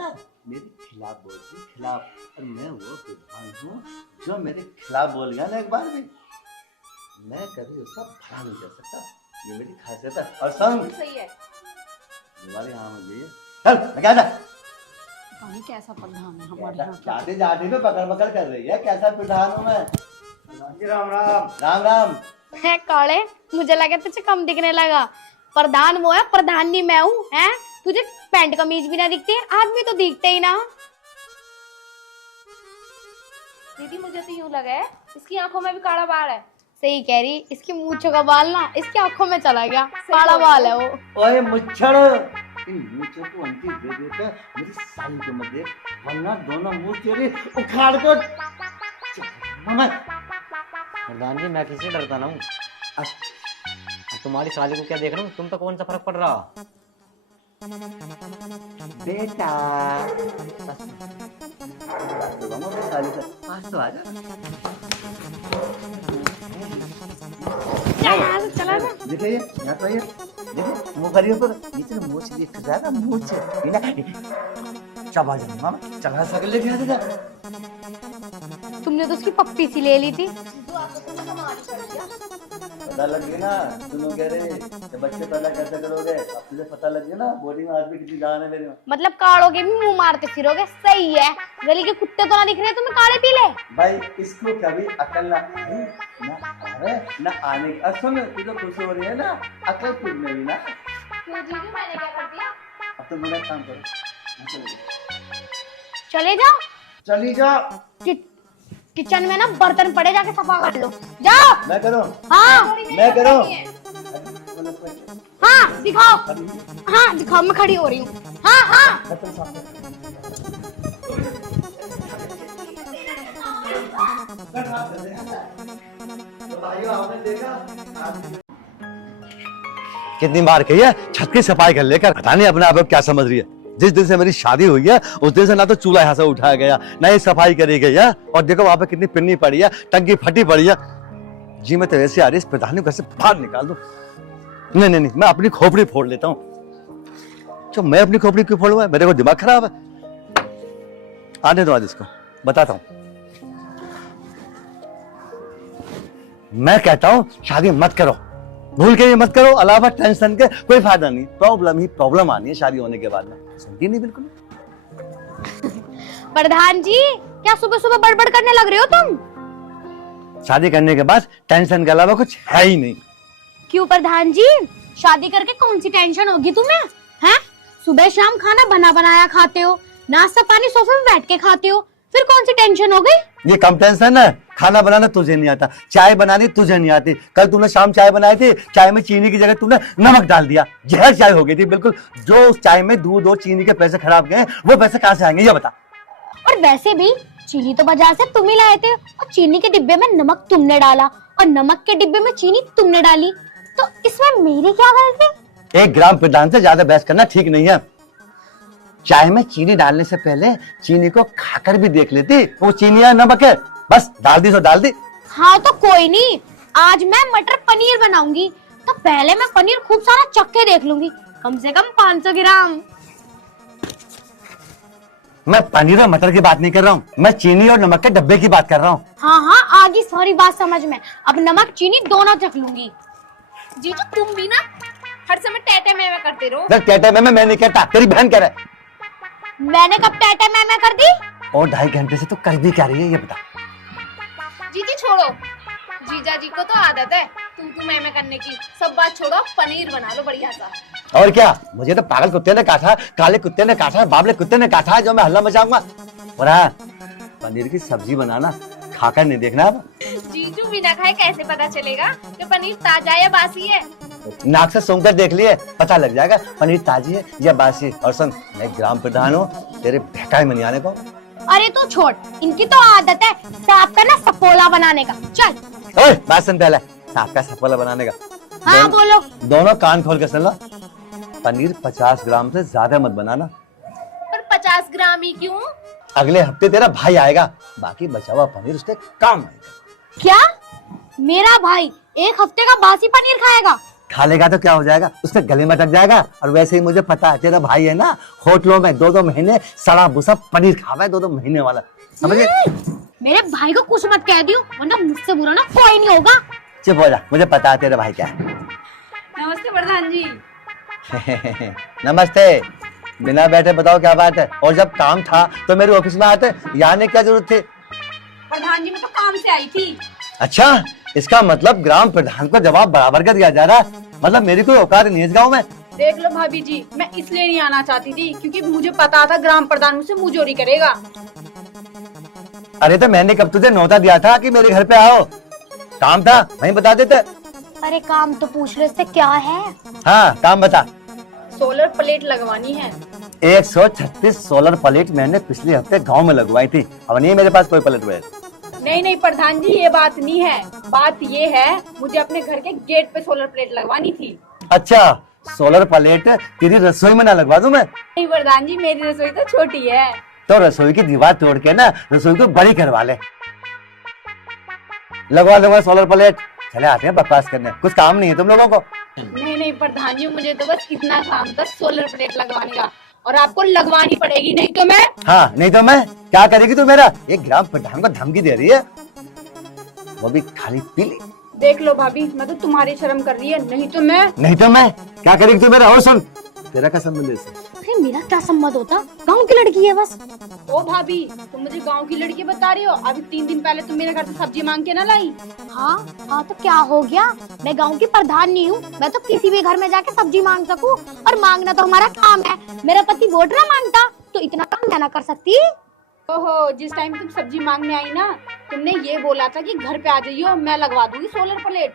मेरे खिलाफ बोल दी, खिलाफ, और मैं वो विद्वान हूँ जो मेरे खिलाफ बोल गया ना एक बार भी, मैं कभी उसका भला नहीं कर सकता, ये मेरी खासियत है। और संग सही है। तुम्हारे यहाँ मुझे चल क्या था? कैसा प्रधान है हमारे यहाँ? जाते जाते पे पकड़ पकड़ कर रही है, कैसा प्रधान हूँ मैं? राम राम। राम राम। है काले, मुझे लगा तुझे कम दिखने लगा। प्रधान वो है, प्रधानी मैं हूँ। हैं तुझे पैंट कमीज भी ना दिखती है, आदमी तो दिखते ही ना। दीदी मुझे तो यूं लगा है इसकी आंखों में भी काला बाल है। सही कह रही, इसकी मूंछों का बाल ना इसकी आंखों में चला गया, काला बाल है वो। ओए मुच्छड़, इन मूंछों को अंती दे देते मेरी साली को मत दे, वरना दोनों मुंह तेरी उखाड़ को प्रधान जी मैं किसी डरता ना हूँ, तुम्हारी साली को क्या देख रहा हूँ, तुम तो कौन सा फर्क पड़ रहा? बेटा साली से पास तो आ जा। चला ना। देखिए यहाँ तो ये देखो मुँह करिए ऊपर, नीचे मुँह से ये खिला ना, मुँह से बिना चबा जाने मामा, चला सकल लेके आ जा। तुमने तो उसकी पप्पी सी ले ली थी। पता लग गया ना, सुनो कह रहे कि बच्चे पैदा कैसे करोगे, अब तुझे पता लग गया ना बॉडी में आज भी कितनी जान है मेरे में। मतलब कालोगे भी मुंह मारते फिरोगे, सही है। गली के कुत्ते तो ना दिख रहे तुम्हें काले पीले। भाई इसको कभी अकल ना आई ना आवे ना आने की। अब सुन तू तो खुश हो रही है ना, अकल तुझ में भी ना। क्यों जीजू मैंने क्या कर दिया? अब तो मेरा काम करो, चले जाओ, चली जाओ। किचन में ना बर्तन पड़े, जाके सफा कर लो, जाओ। मैं करूं? हाँ मैं करूं? हाँ दिखाओ, हाँ दिखाओ, मैं खड़ी हो रही हूँ। हाँ हाँ तो भाइयों आपने देखा कितनी बार कही है छत की सफाई कर लेकर, पता नहीं अपने आप को क्या समझ रही है। जिस दिन से मेरी शादी हुई है उस दिन से ना तो चूल्हा यहाँ से उठाया गया, ना ही सफाई करी गई है, और देखो वहां पे कितनी पिन्नी पड़ी है, टंकी फटी पड़ी है। जी मैं तो ऐसे आ रही, इस प्रधान को कैसे बाहर निकाल दूं। नहीं नहीं नहीं, मैं अपनी खोपड़ी फोड़ लेता हूँ। तो मैं अपनी खोपड़ी क्यों फोड़ूंगा, मेरे को दिमाग खराब है। आने दो आज इसको, बताता हूँ। मैं कहता हूँ शादी मत करो, भूल के ये मत करो, अलावा टेंशन के कोई फायदा नहीं, प्रॉब्लम ही प्रॉब्लम आनी है शादी होने के बाद में। सुनती नहीं बिल्कुल। प्रधान जी, क्या सुबह सुबह बड़बड़ करने लग रहे हो तुम? शादी करने के बाद टेंशन के अलावा कुछ है ही नहीं। क्यों प्रधान जी, शादी करके कौन सी टेंशन होगी तुम्हें? हैं? सुबह शाम खाना बना बनाया खाते हो, नाश्ता पानी सोफे में बैठ के खाते हो, फिर कौन सी टेंशन हो गई? ये कम टेंशन है, खाना बनाना तुझे नहीं आता, चाय बनानी तुझे नहीं आती। कल तूने शाम चाय बनाई थी, चाय में चीनी की जगह तूने नमक डाल दिया, जहर चाय हो गई थी बिल्कुल। जो उस चाय में दूध और चीनी के पैसे खराब गए, वो पैसे कहाँ से आएंगे ये बता। और वैसे भी चीनी तो बाजार से तुम ही लाए थे, और चीनी के डिब्बे में नमक तुमने डाला और नमक के डिब्बे में चीनी तुमने डाली, तो इसमें मेरी क्या गलती? एक ग्राम प्रधान से ज्यादा बहस करना ठीक नहीं है। चाय में चीनी डालने से पहले चीनी को खाकर भी देख लेती, वो चीनी है नमक है, बस डाल दी तो डाल दी। हाँ तो कोई नहीं, आज मैं मटर पनीर बनाऊंगी, तो पहले मैं पनीर खूब सारा चख के देख लूंगी, कम से कम 500 ग्राम। मैं पनीर और मटर की बात नहीं कर रहा हूँ, मैं चीनी और नमक के डब्बे की बात कर रहा हूँ। हाँ हाँ, आ गई सारी बात समझ में, अब नमक चीनी दोनों चख लूंगी। जीजू तुम भी ना हर समय टैटे में करते रहो। देख कहते मैं नहीं कहता, तेरी बहन कह रहा है। मैंने कब टैटे मैं कर दी? और 2.5 घंटे से तो कर भी क्या रही है ये बता। जीजी छोड़ो, जीजा जी को तो आदत है तू मैं करने की। सब बात छोड़ो, पनीर बना लो बढ़िया सा। और क्या, मुझे तो पागल कुत्ते ने काटा, काले कुत्ते ने काटा, बाबले कुत्ते ने काटा, जो मैं हल्ला मचाऊंगा। और हाँ, पनीर की सब्जी बनाना, खाकर नहीं देखना अब। जीजू बिना खाए कैसे पता चलेगा कि पनीर ताजा या बासी है? नाक से सूंघकर देख लिए, पता लग जाएगा पनीर ताजी है या बासी। और सुन, मैं ग्राम प्रधान हूँ, तेरे बहकाए में नहीं आने को। अरे तू छोड़, इनकी तो आदत है सांप का ना सपोला बनाने का। चल ओए बात सुन पहले, सांप का सपोला बनाने का। हाँ बोलो। दोनों कान खोल के सुन लो, पनीर 50 ग्राम से ज्यादा मत बनाना। पर 50 ग्राम ही क्यों? अगले हफ्ते तेरा भाई आएगा, बाकी बचा हुआ पनीर उसके काम आएगा। क्या? मेरा भाई 1 हफ्ते का बासी पनीर खाएगा? खा लेगा तो क्या हो जाएगा, उसके गले में अटक जाएगा। और वैसे ही मुझे पता है, तेरा भाई है ना, होटलों में 2-2 महीने सड़ा भूसा पनीर खावा है, 2-2 महीने वाला, समझ गए? मेरे भाई को कुछ मत कह दियो, वरना मुझसे बुरा ना कोई नहीं होगा। चुप हो जा, मुझे पता है तेरा भाई क्या है। नमस्ते प्रधान जी। नमस्ते, बिना बैठे बताओ क्या बात है। और जब काम था तो मेरे ऑफिस में आते, यहाँ आने की क्या जरूरत थी? प्रधान जी मैं तो काम से आई थी। अच्छा, इसका मतलब ग्राम प्रधान को जवाब बराबर का दिया जा रहा है, मतलब मेरी कोई औकात नहीं है इस गाँव में। देख लो भाभी जी, मैं इसलिए नहीं आना चाहती थी क्योंकि मुझे पता था ग्राम प्रधान मुझसे मुंह चोरी करेगा। अरे तो मैंने कब तुझे न्योता दिया था कि मेरे घर पे आओ? काम था, वहीं बता देते। अरे काम तो पूछ रहे थे, क्या है? हाँ काम बता। सोलर प्लेट लगवानी है। 136 सोलर प्लेट मैंने पिछले हफ्ते गांव में लगवाई थी, अब नहीं है मेरे पास कोई प्लेट वेट। नहीं नहीं प्रधान जी, ये बात नहीं है, बात ये है मुझे अपने घर के गेट पे सोलर प्लेट लगवानी थी। अच्छा, सोलर प्लेट तेरी रसोई में ना लगवा दूं मैं? नहीं प्रधान जी, मेरी रसोई तो छोटी है। तो रसोई की दीवार तोड़ के ना रसोई को बड़ी करवा ले। लगवा सोलर प्लेट, चले आते हैं बकवास करने, कुछ काम नहीं है तुम लोगों को। नहीं नहीं प्रधान जी, मुझे तो बस इतना काम था सोलर प्लेट लगवाने का, और आपको लगवानी पड़ेगी, नहीं तो मैं। हाँ नहीं तो मैं, क्या करेगी तू मेरा? एक ग्राम प्रधान को धमकी दे रही है, वो भी खाली पीली। देख लो भाभी, मैं तो तुम्हारी शर्म कर रही है, नहीं तो मैं। नहीं तो मैं, क्या करेगी तू मेरा? और सुन, तेरा क्या संबंध है इससे? अरे मेरा क्या संबंध होता, गांव की लड़की है बस। ओ भाभी, तुम मुझे गांव की लड़की बता रही हो? अभी 3 दिन पहले तुम मेरे घर से सब्जी मांग के ना लाई। हाँ तो क्या हो गया, मैं गांव की प्रधान नहीं हूँ, मैं तो किसी भी घर में जाके सब्जी मांग सकूँ, और मांगना तो हमारा काम है। मेरा पति वोट ना मांगता तो इतना काम मैं ना कर सकती। ओहो, जिस टाइम तुम सब्जी मांगने आई ना, तुमने ये बोला था कि घर पे आ जाइयो, मैं लगवा दूंगी सोलर प्लेट,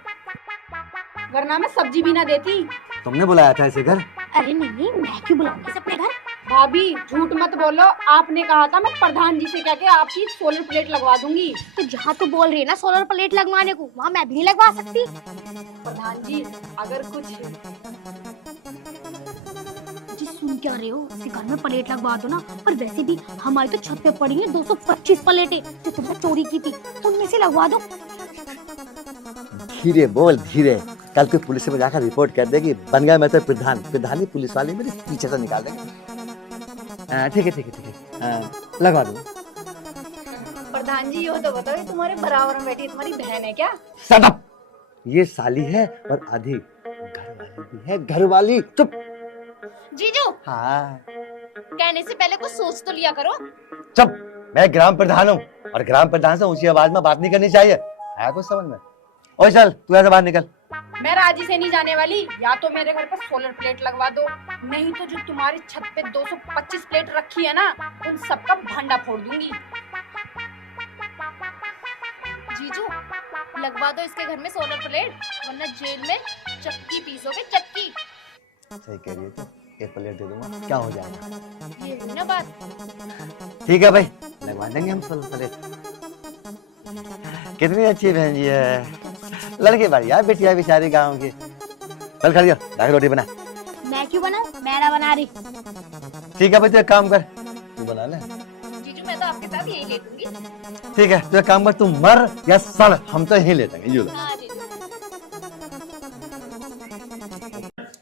वरना मैं सब्जी भी ना देती। तुमने बुलाया था इसे घर? अरे नहीं, मैं क्यों बुलाऊंगी अपने घर? भाभी झूठ मत बोलो, आपने कहा था मैं प्रधान जी से कह के आपकी सोलर प्लेट लगवा दूंगी। तो जहाँ तू बोल रही है ना सोलर प्लेट लगवाने को, वहाँ मैं भी नहीं लगवा सकती। प्रधान जी अगर कुछ जी सुन क्या रहे हो, इसके घर में प्लेट लगवा दो ना। और वैसे भी हमारी तो छत पे पड़ी है 225 प्लेटें जो तुमने चोरी की थी, उनमें से लगवा दो। धीरे बोल, धीरे, कल को पुलिस में जाकर रिपोर्ट कर देगी, बन गया मैं तो प्रधान ही पुलिस वाले मेरे पीछे से निकाल देंगे। ठीक है, लगवा दो। प्रधान जी ये तो बताओ, ये तुम्हारे बराबर में बैठी तुम्हारी बहन है क्या? शट अप, ये साली है और आधी घरवाली भी है, घरवाली। चुप। जीजू हाँ कहने से पहले कुछ सोच तो लिया करो। चुप। मैं ग्राम प्रधान हूँ और ग्राम प्रधान से ऊंची आवाज में बात नहीं करनी चाहिए। आया कुछ समझ में? ओए चल तू ऐसे बाहर निकल। मैं राजी से नहीं जाने वाली। या तो मेरे घर पर सोलर प्लेट लगवा दो, नहीं तो जो तुम्हारी छत पे 225 प्लेट रखी है ना, उन सबका भंडा फोड़ दूंगी। जीजू लगवा दो इसके घर में सोलर प्लेट, वरना जेल में चक्की पीसोगे, चक्की। सही कह रही है तू। एक प्लेट दे दूंगा, क्या हो जाएगा? ये है ना बात। ठीक है भाई, लगवा देंगे हम सोलर प्लेट। कितनी अच्छी बहन जी है, लड़की बढ़िया, बिटिया बेचारी गांव की। चल खा लियो, दाल रोटी बना। मैं क्यों बनाऊं, मैं ना बना रही। ठीक है भाई, तू एक काम कर, तू बना ले। जीजू मैं तो आपके साथ यही लेटूंगी। ठीक है, तू एक काम कर, तू मर या सड़, हम तो यही ले जाएंगे। यूं ले। हाँ जीजू।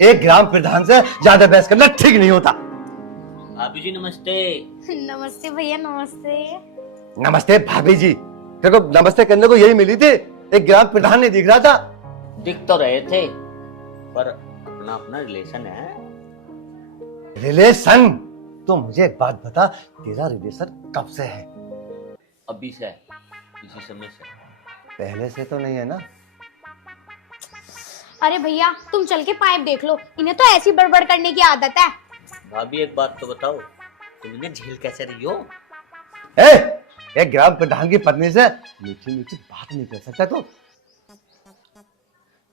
एक ग्राम प्रधान से ज्यादा बहस करना ठीक नहीं होता। भाभी जी नमस्ते। नमस्ते भैया, नमस्ते। नमस्ते भाभी जी। देखो नमस्ते करने को यही मिली थी, एक ग्राम प्रधान नहीं दिख रहा था। दिख तो रहे थे, पर अपना अपना रिलेशन है। रिलेशन? तो मुझे एक बात बता, तेरा रिलेशन कब से है? अभी से, इसी समय से। पहले से तो नहीं है ना? अरे भैया तुम चल के पाइप देख लो, इन्हें तो ऐसी बड़बड़ करने की आदत है। भाभी एक बात तो बताओ, तुम इन्हें झेल कैसे रही हो? एक ग्राम प्रधान की पत्नी से मीठी मीठी बात नहीं कर सकता तो?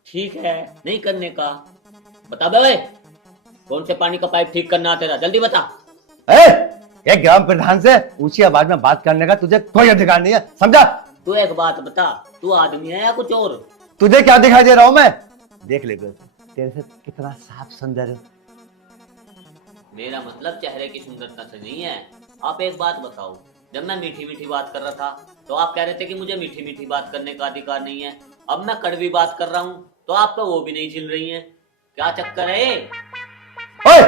ठीक है, नहीं करने का। बता बे, कौन से पानी का पाइप ठीक करना तेरा, जल्दी बता। एक ग्राम प्रधान से ऊंची आवाज में बात करने का तुझे कोई अधिकार नहीं है, समझा? तू एक बात बता, तू आदमी है या कुछ और? तुझे क्या दिखाई दे रहा हूं मैं? देख ले तेरे से कितना साफ सुंदर है। मेरा मतलब चेहरे की सुंदरता से नहीं है। आप एक बात बताओ, जब मैं मीठी मीठी बात कर रहा था तो आप कह रहे थे कि मुझे मीठी मीठी बात करने का अधिकार नहीं है। अब मैं कड़वी बात कर रहा हूँ तो आप तो वो भी नहीं झिल रही हैं। क्या चक्कर है? ओए,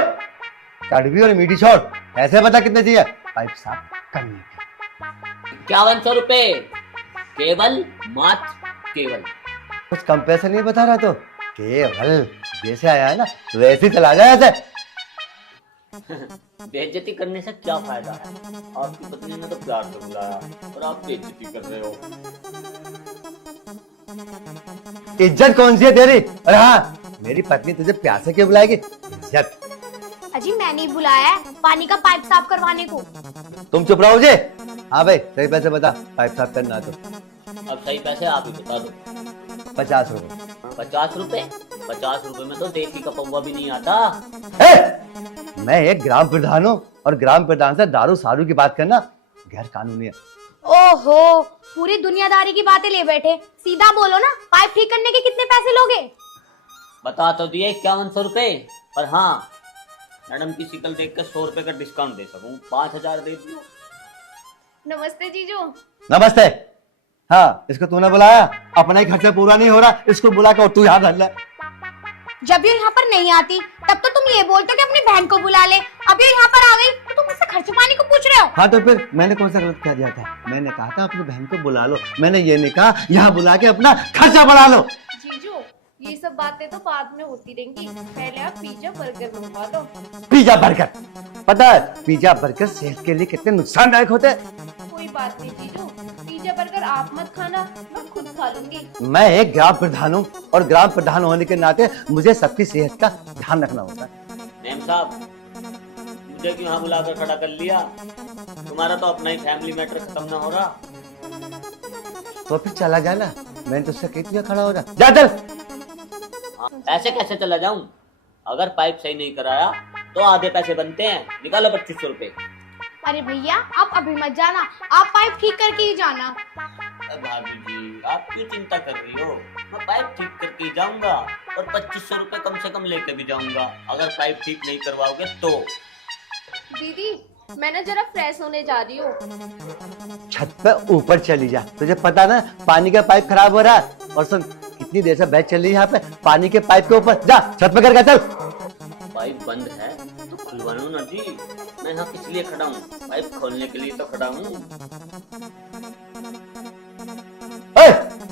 कड़वी और मीठी छोड़, ऐसे बता कितने चाहिए पाइप साफ करने के? 5100 रुपए केवल, मात्र केवल। कुछ कम पैसे नहीं बता रहा तो? केवल जैसे आया है ना वैसे ही चला जाए ऐसे। बेइज्जती करने से क्या फायदा है? आपकी पत्नी ने तो प्यार से बुलाया और आप बेइज्जती कर रहे हो। इज्जत कौन सी है तेरी? अरे हाँ, मेरी पत्नी तुझे प्यार से क्यों बुलाएगी? इज्जत। अजी मैंने ही बुलाया है पानी का पाइप साफ करवाने को। तुम चुप रहो जी। हाँ भाई सही पैसे बता, पाइप साफ करना तो। अब सही पैसे आप ही बता दो। 50 रुपए। 50 रुपए? 50 रुपए में तो देसी का पौवा भी नहीं आता। मैं एक ग्राम प्रधान हूँ और ग्राम प्रधान से दारू सारू की बात करना गैर कानूनी है। ओहो, पूरी दुनियादारी की बातें ले बैठे। सीधा बोलो ना, पाइप ठीक करने के कितने पैसे लोगे? बता तो दिए 5100 रुपए, पर हाँ मैडम की शिकल देख कर 100 रुपए का डिस्काउंट दे सकूं। 5000 दे दियो। नमस्ते जीजू। नमस्ते। हाँ, इसको तूने बुलाया, अपना ही खर्चा पूरा नहीं हो रहा, इसको बुला कर तू यहाँ धर ले। जब ये यहाँ पर नहीं आती तब तो तुम ये बोलते हो कि अपनी बहन को बुला ले। अब ये यहाँ पर आ गई तो तुम मुझसे खर्च पानी को पूछ रहे हो। हाँ तो फिर मैंने कौन सा गलत कह दिया था? मैंने कहा था अपनी बहन को बुला लो, मैंने ये नहीं कहा यहाँ बुला के अपना खर्चा बढ़ा लो। जीजू ये सब बातें तो बाद में होती रहेंगी, पहले आप पिज्जा बर्गर बनवा दो। Pizza burger? पता है पिज्जा बर्गर सेहत के लिए कितने नुकसानदायक होते हैं? कोई बात नहीं जीजू, पिज्जा बर्गर आप मत खाना, मैं खुद खा लूंगी। मैं एक ग्राम प्रधान हूँ और ग्राम प्रधान होने के नाते मुझे सबकी सेहत का ध्यान रखना होता है। मैम साहब, मुझे क्यों यहाँ बुलाकर खड़ा कर लिया? तुम्हारा तो अपना ही फैमिली मैटर खत्म ना हो रहा। तो फिर चला जाना, मैंने तुझसे कितनी खड़ा हो रहा। जा चल। हाँ, ऐसे कैसे चला जाऊं? अगर पाइप सही नहीं कराया तो आधे पैसे बनते हैं। निकालो 2500 रुपए। अरे भैया आप अभी मत जाना, आप पाइप ठीक करके ही जाना। भाभी जी आप क्यों चिंता कर रही हो? मैं पाइप ठीक करके ही जाऊंगा और 2500 रुपए कम से कम लेके भी जाऊंगा, अगर पाइप ठीक नहीं करवाओगे तो। दीदी मैं ना जरा फ्रेश होने जा रही हूँ। छत पे ऊपर चली जा, तुझे पता ना पानी का पाइप खराब हो रहा है। और सुन, कितनी देर से बैठ चल रही है यहाँ पे, पानी के पाइप के ऊपर जा, छत पे करके चल। पाइप बंद है तो खुलवाओ ना जी, मैं यहाँ किस लिए खड़ा हूँ? पाइप खोलने के लिए तो खड़ा हूँ।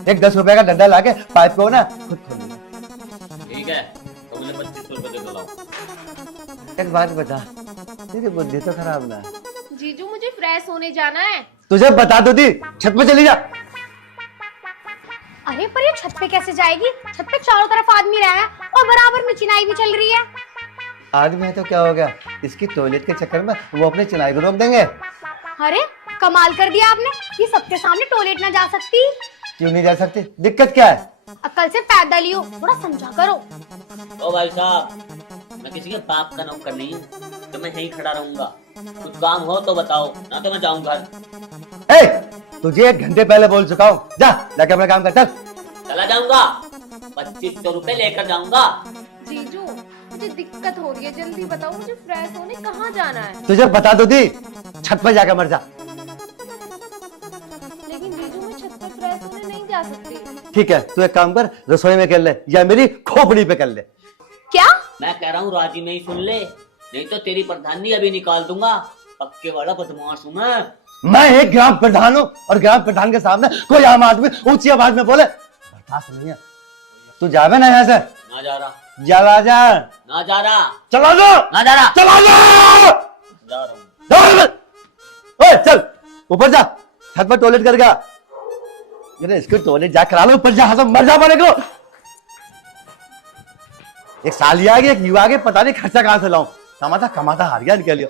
एक 10 रुपए का डंडा लाके पाइप को ना खुद खोल लेना। ठीक है, तो मुझे 2500 रुपए दे दो, लाओ। एक बात बता, तेरी बुद्धि तो खराब ना है। जीजू मुझे फ्रेश होने जाना है। तुझे बता दो दी, छत पे चली जा। अरे पर ये छत पे कैसे जाएगी? छत पे चारों तरफ आदमी रहे हैं और बराबर में चिनाई भी चल रही है। आदमी है तो क्या हो गया, इसकी टॉयलेट के चक्कर में वो अपने चिनाई को रोक देंगे। अरे कमाल कर दिया आपने, ये सबके सामने टॉयलेट ना जा सकती। क्यों नहीं जा सकती, दिक्कत क्या है? अक्ल से पैदल ही हो, थोड़ा समझा करो। ओ भाई साहब, मैं किसी के बाप का नौकर नहीं हूँ, तो मैं यहीं खड़ा रहूंगा। कुछ काम हो तो बताओ, ना तो मैं जाऊँ घर। ए, तुझे 1 घंटे पहले बोल चुका हूँ, जा जाके अपना काम कर। चल चला जाऊंगा, 2500 रुपए लेकर जाऊंगा। जीजू मुझे दिक्कत हो रही है, जल्दी बताओ मुझे फ्रेश होने कहाँ जाना है। तुझे बता दो दी, छत पे जाकर मर जा। लेकिन जीजू मैं छत पे फ्रेश होने नहीं जा सकती। ठीक है, तू एक काम कर, रसोई में कर ले या मेरी खोपड़ी पे कर ले। क्या? मैं कह रहा हूँ राजी में ही सुन ले, नहीं तो तेरी प्रधानी अभी निकाल दूंगा। पक्के वाला बदमाश हूँ मैं एक ग्राम प्रधान हूँ और ग्राम प्रधान के सामने कोई आम आदमी ऊंची आवाज में बोले बर्दाश्त नहीं है। तू जावे ना यहाँ से। ना जा रहा, चला जा। ना जा रहा, चला जा, ना जा रहा, चला जा। जा रहा हूँ। ओए चल ऊपर जा, छत पर टॉयलेट कर गया। ये इसको टॉयलेट जा करा लो, ऊपर जा, हंसो मर जा, को एक साली आ गई, एक युवा आ गई, पता नहीं खर्चा कहां से लाऊं। कमाता कमाता हार गया इनके लिए।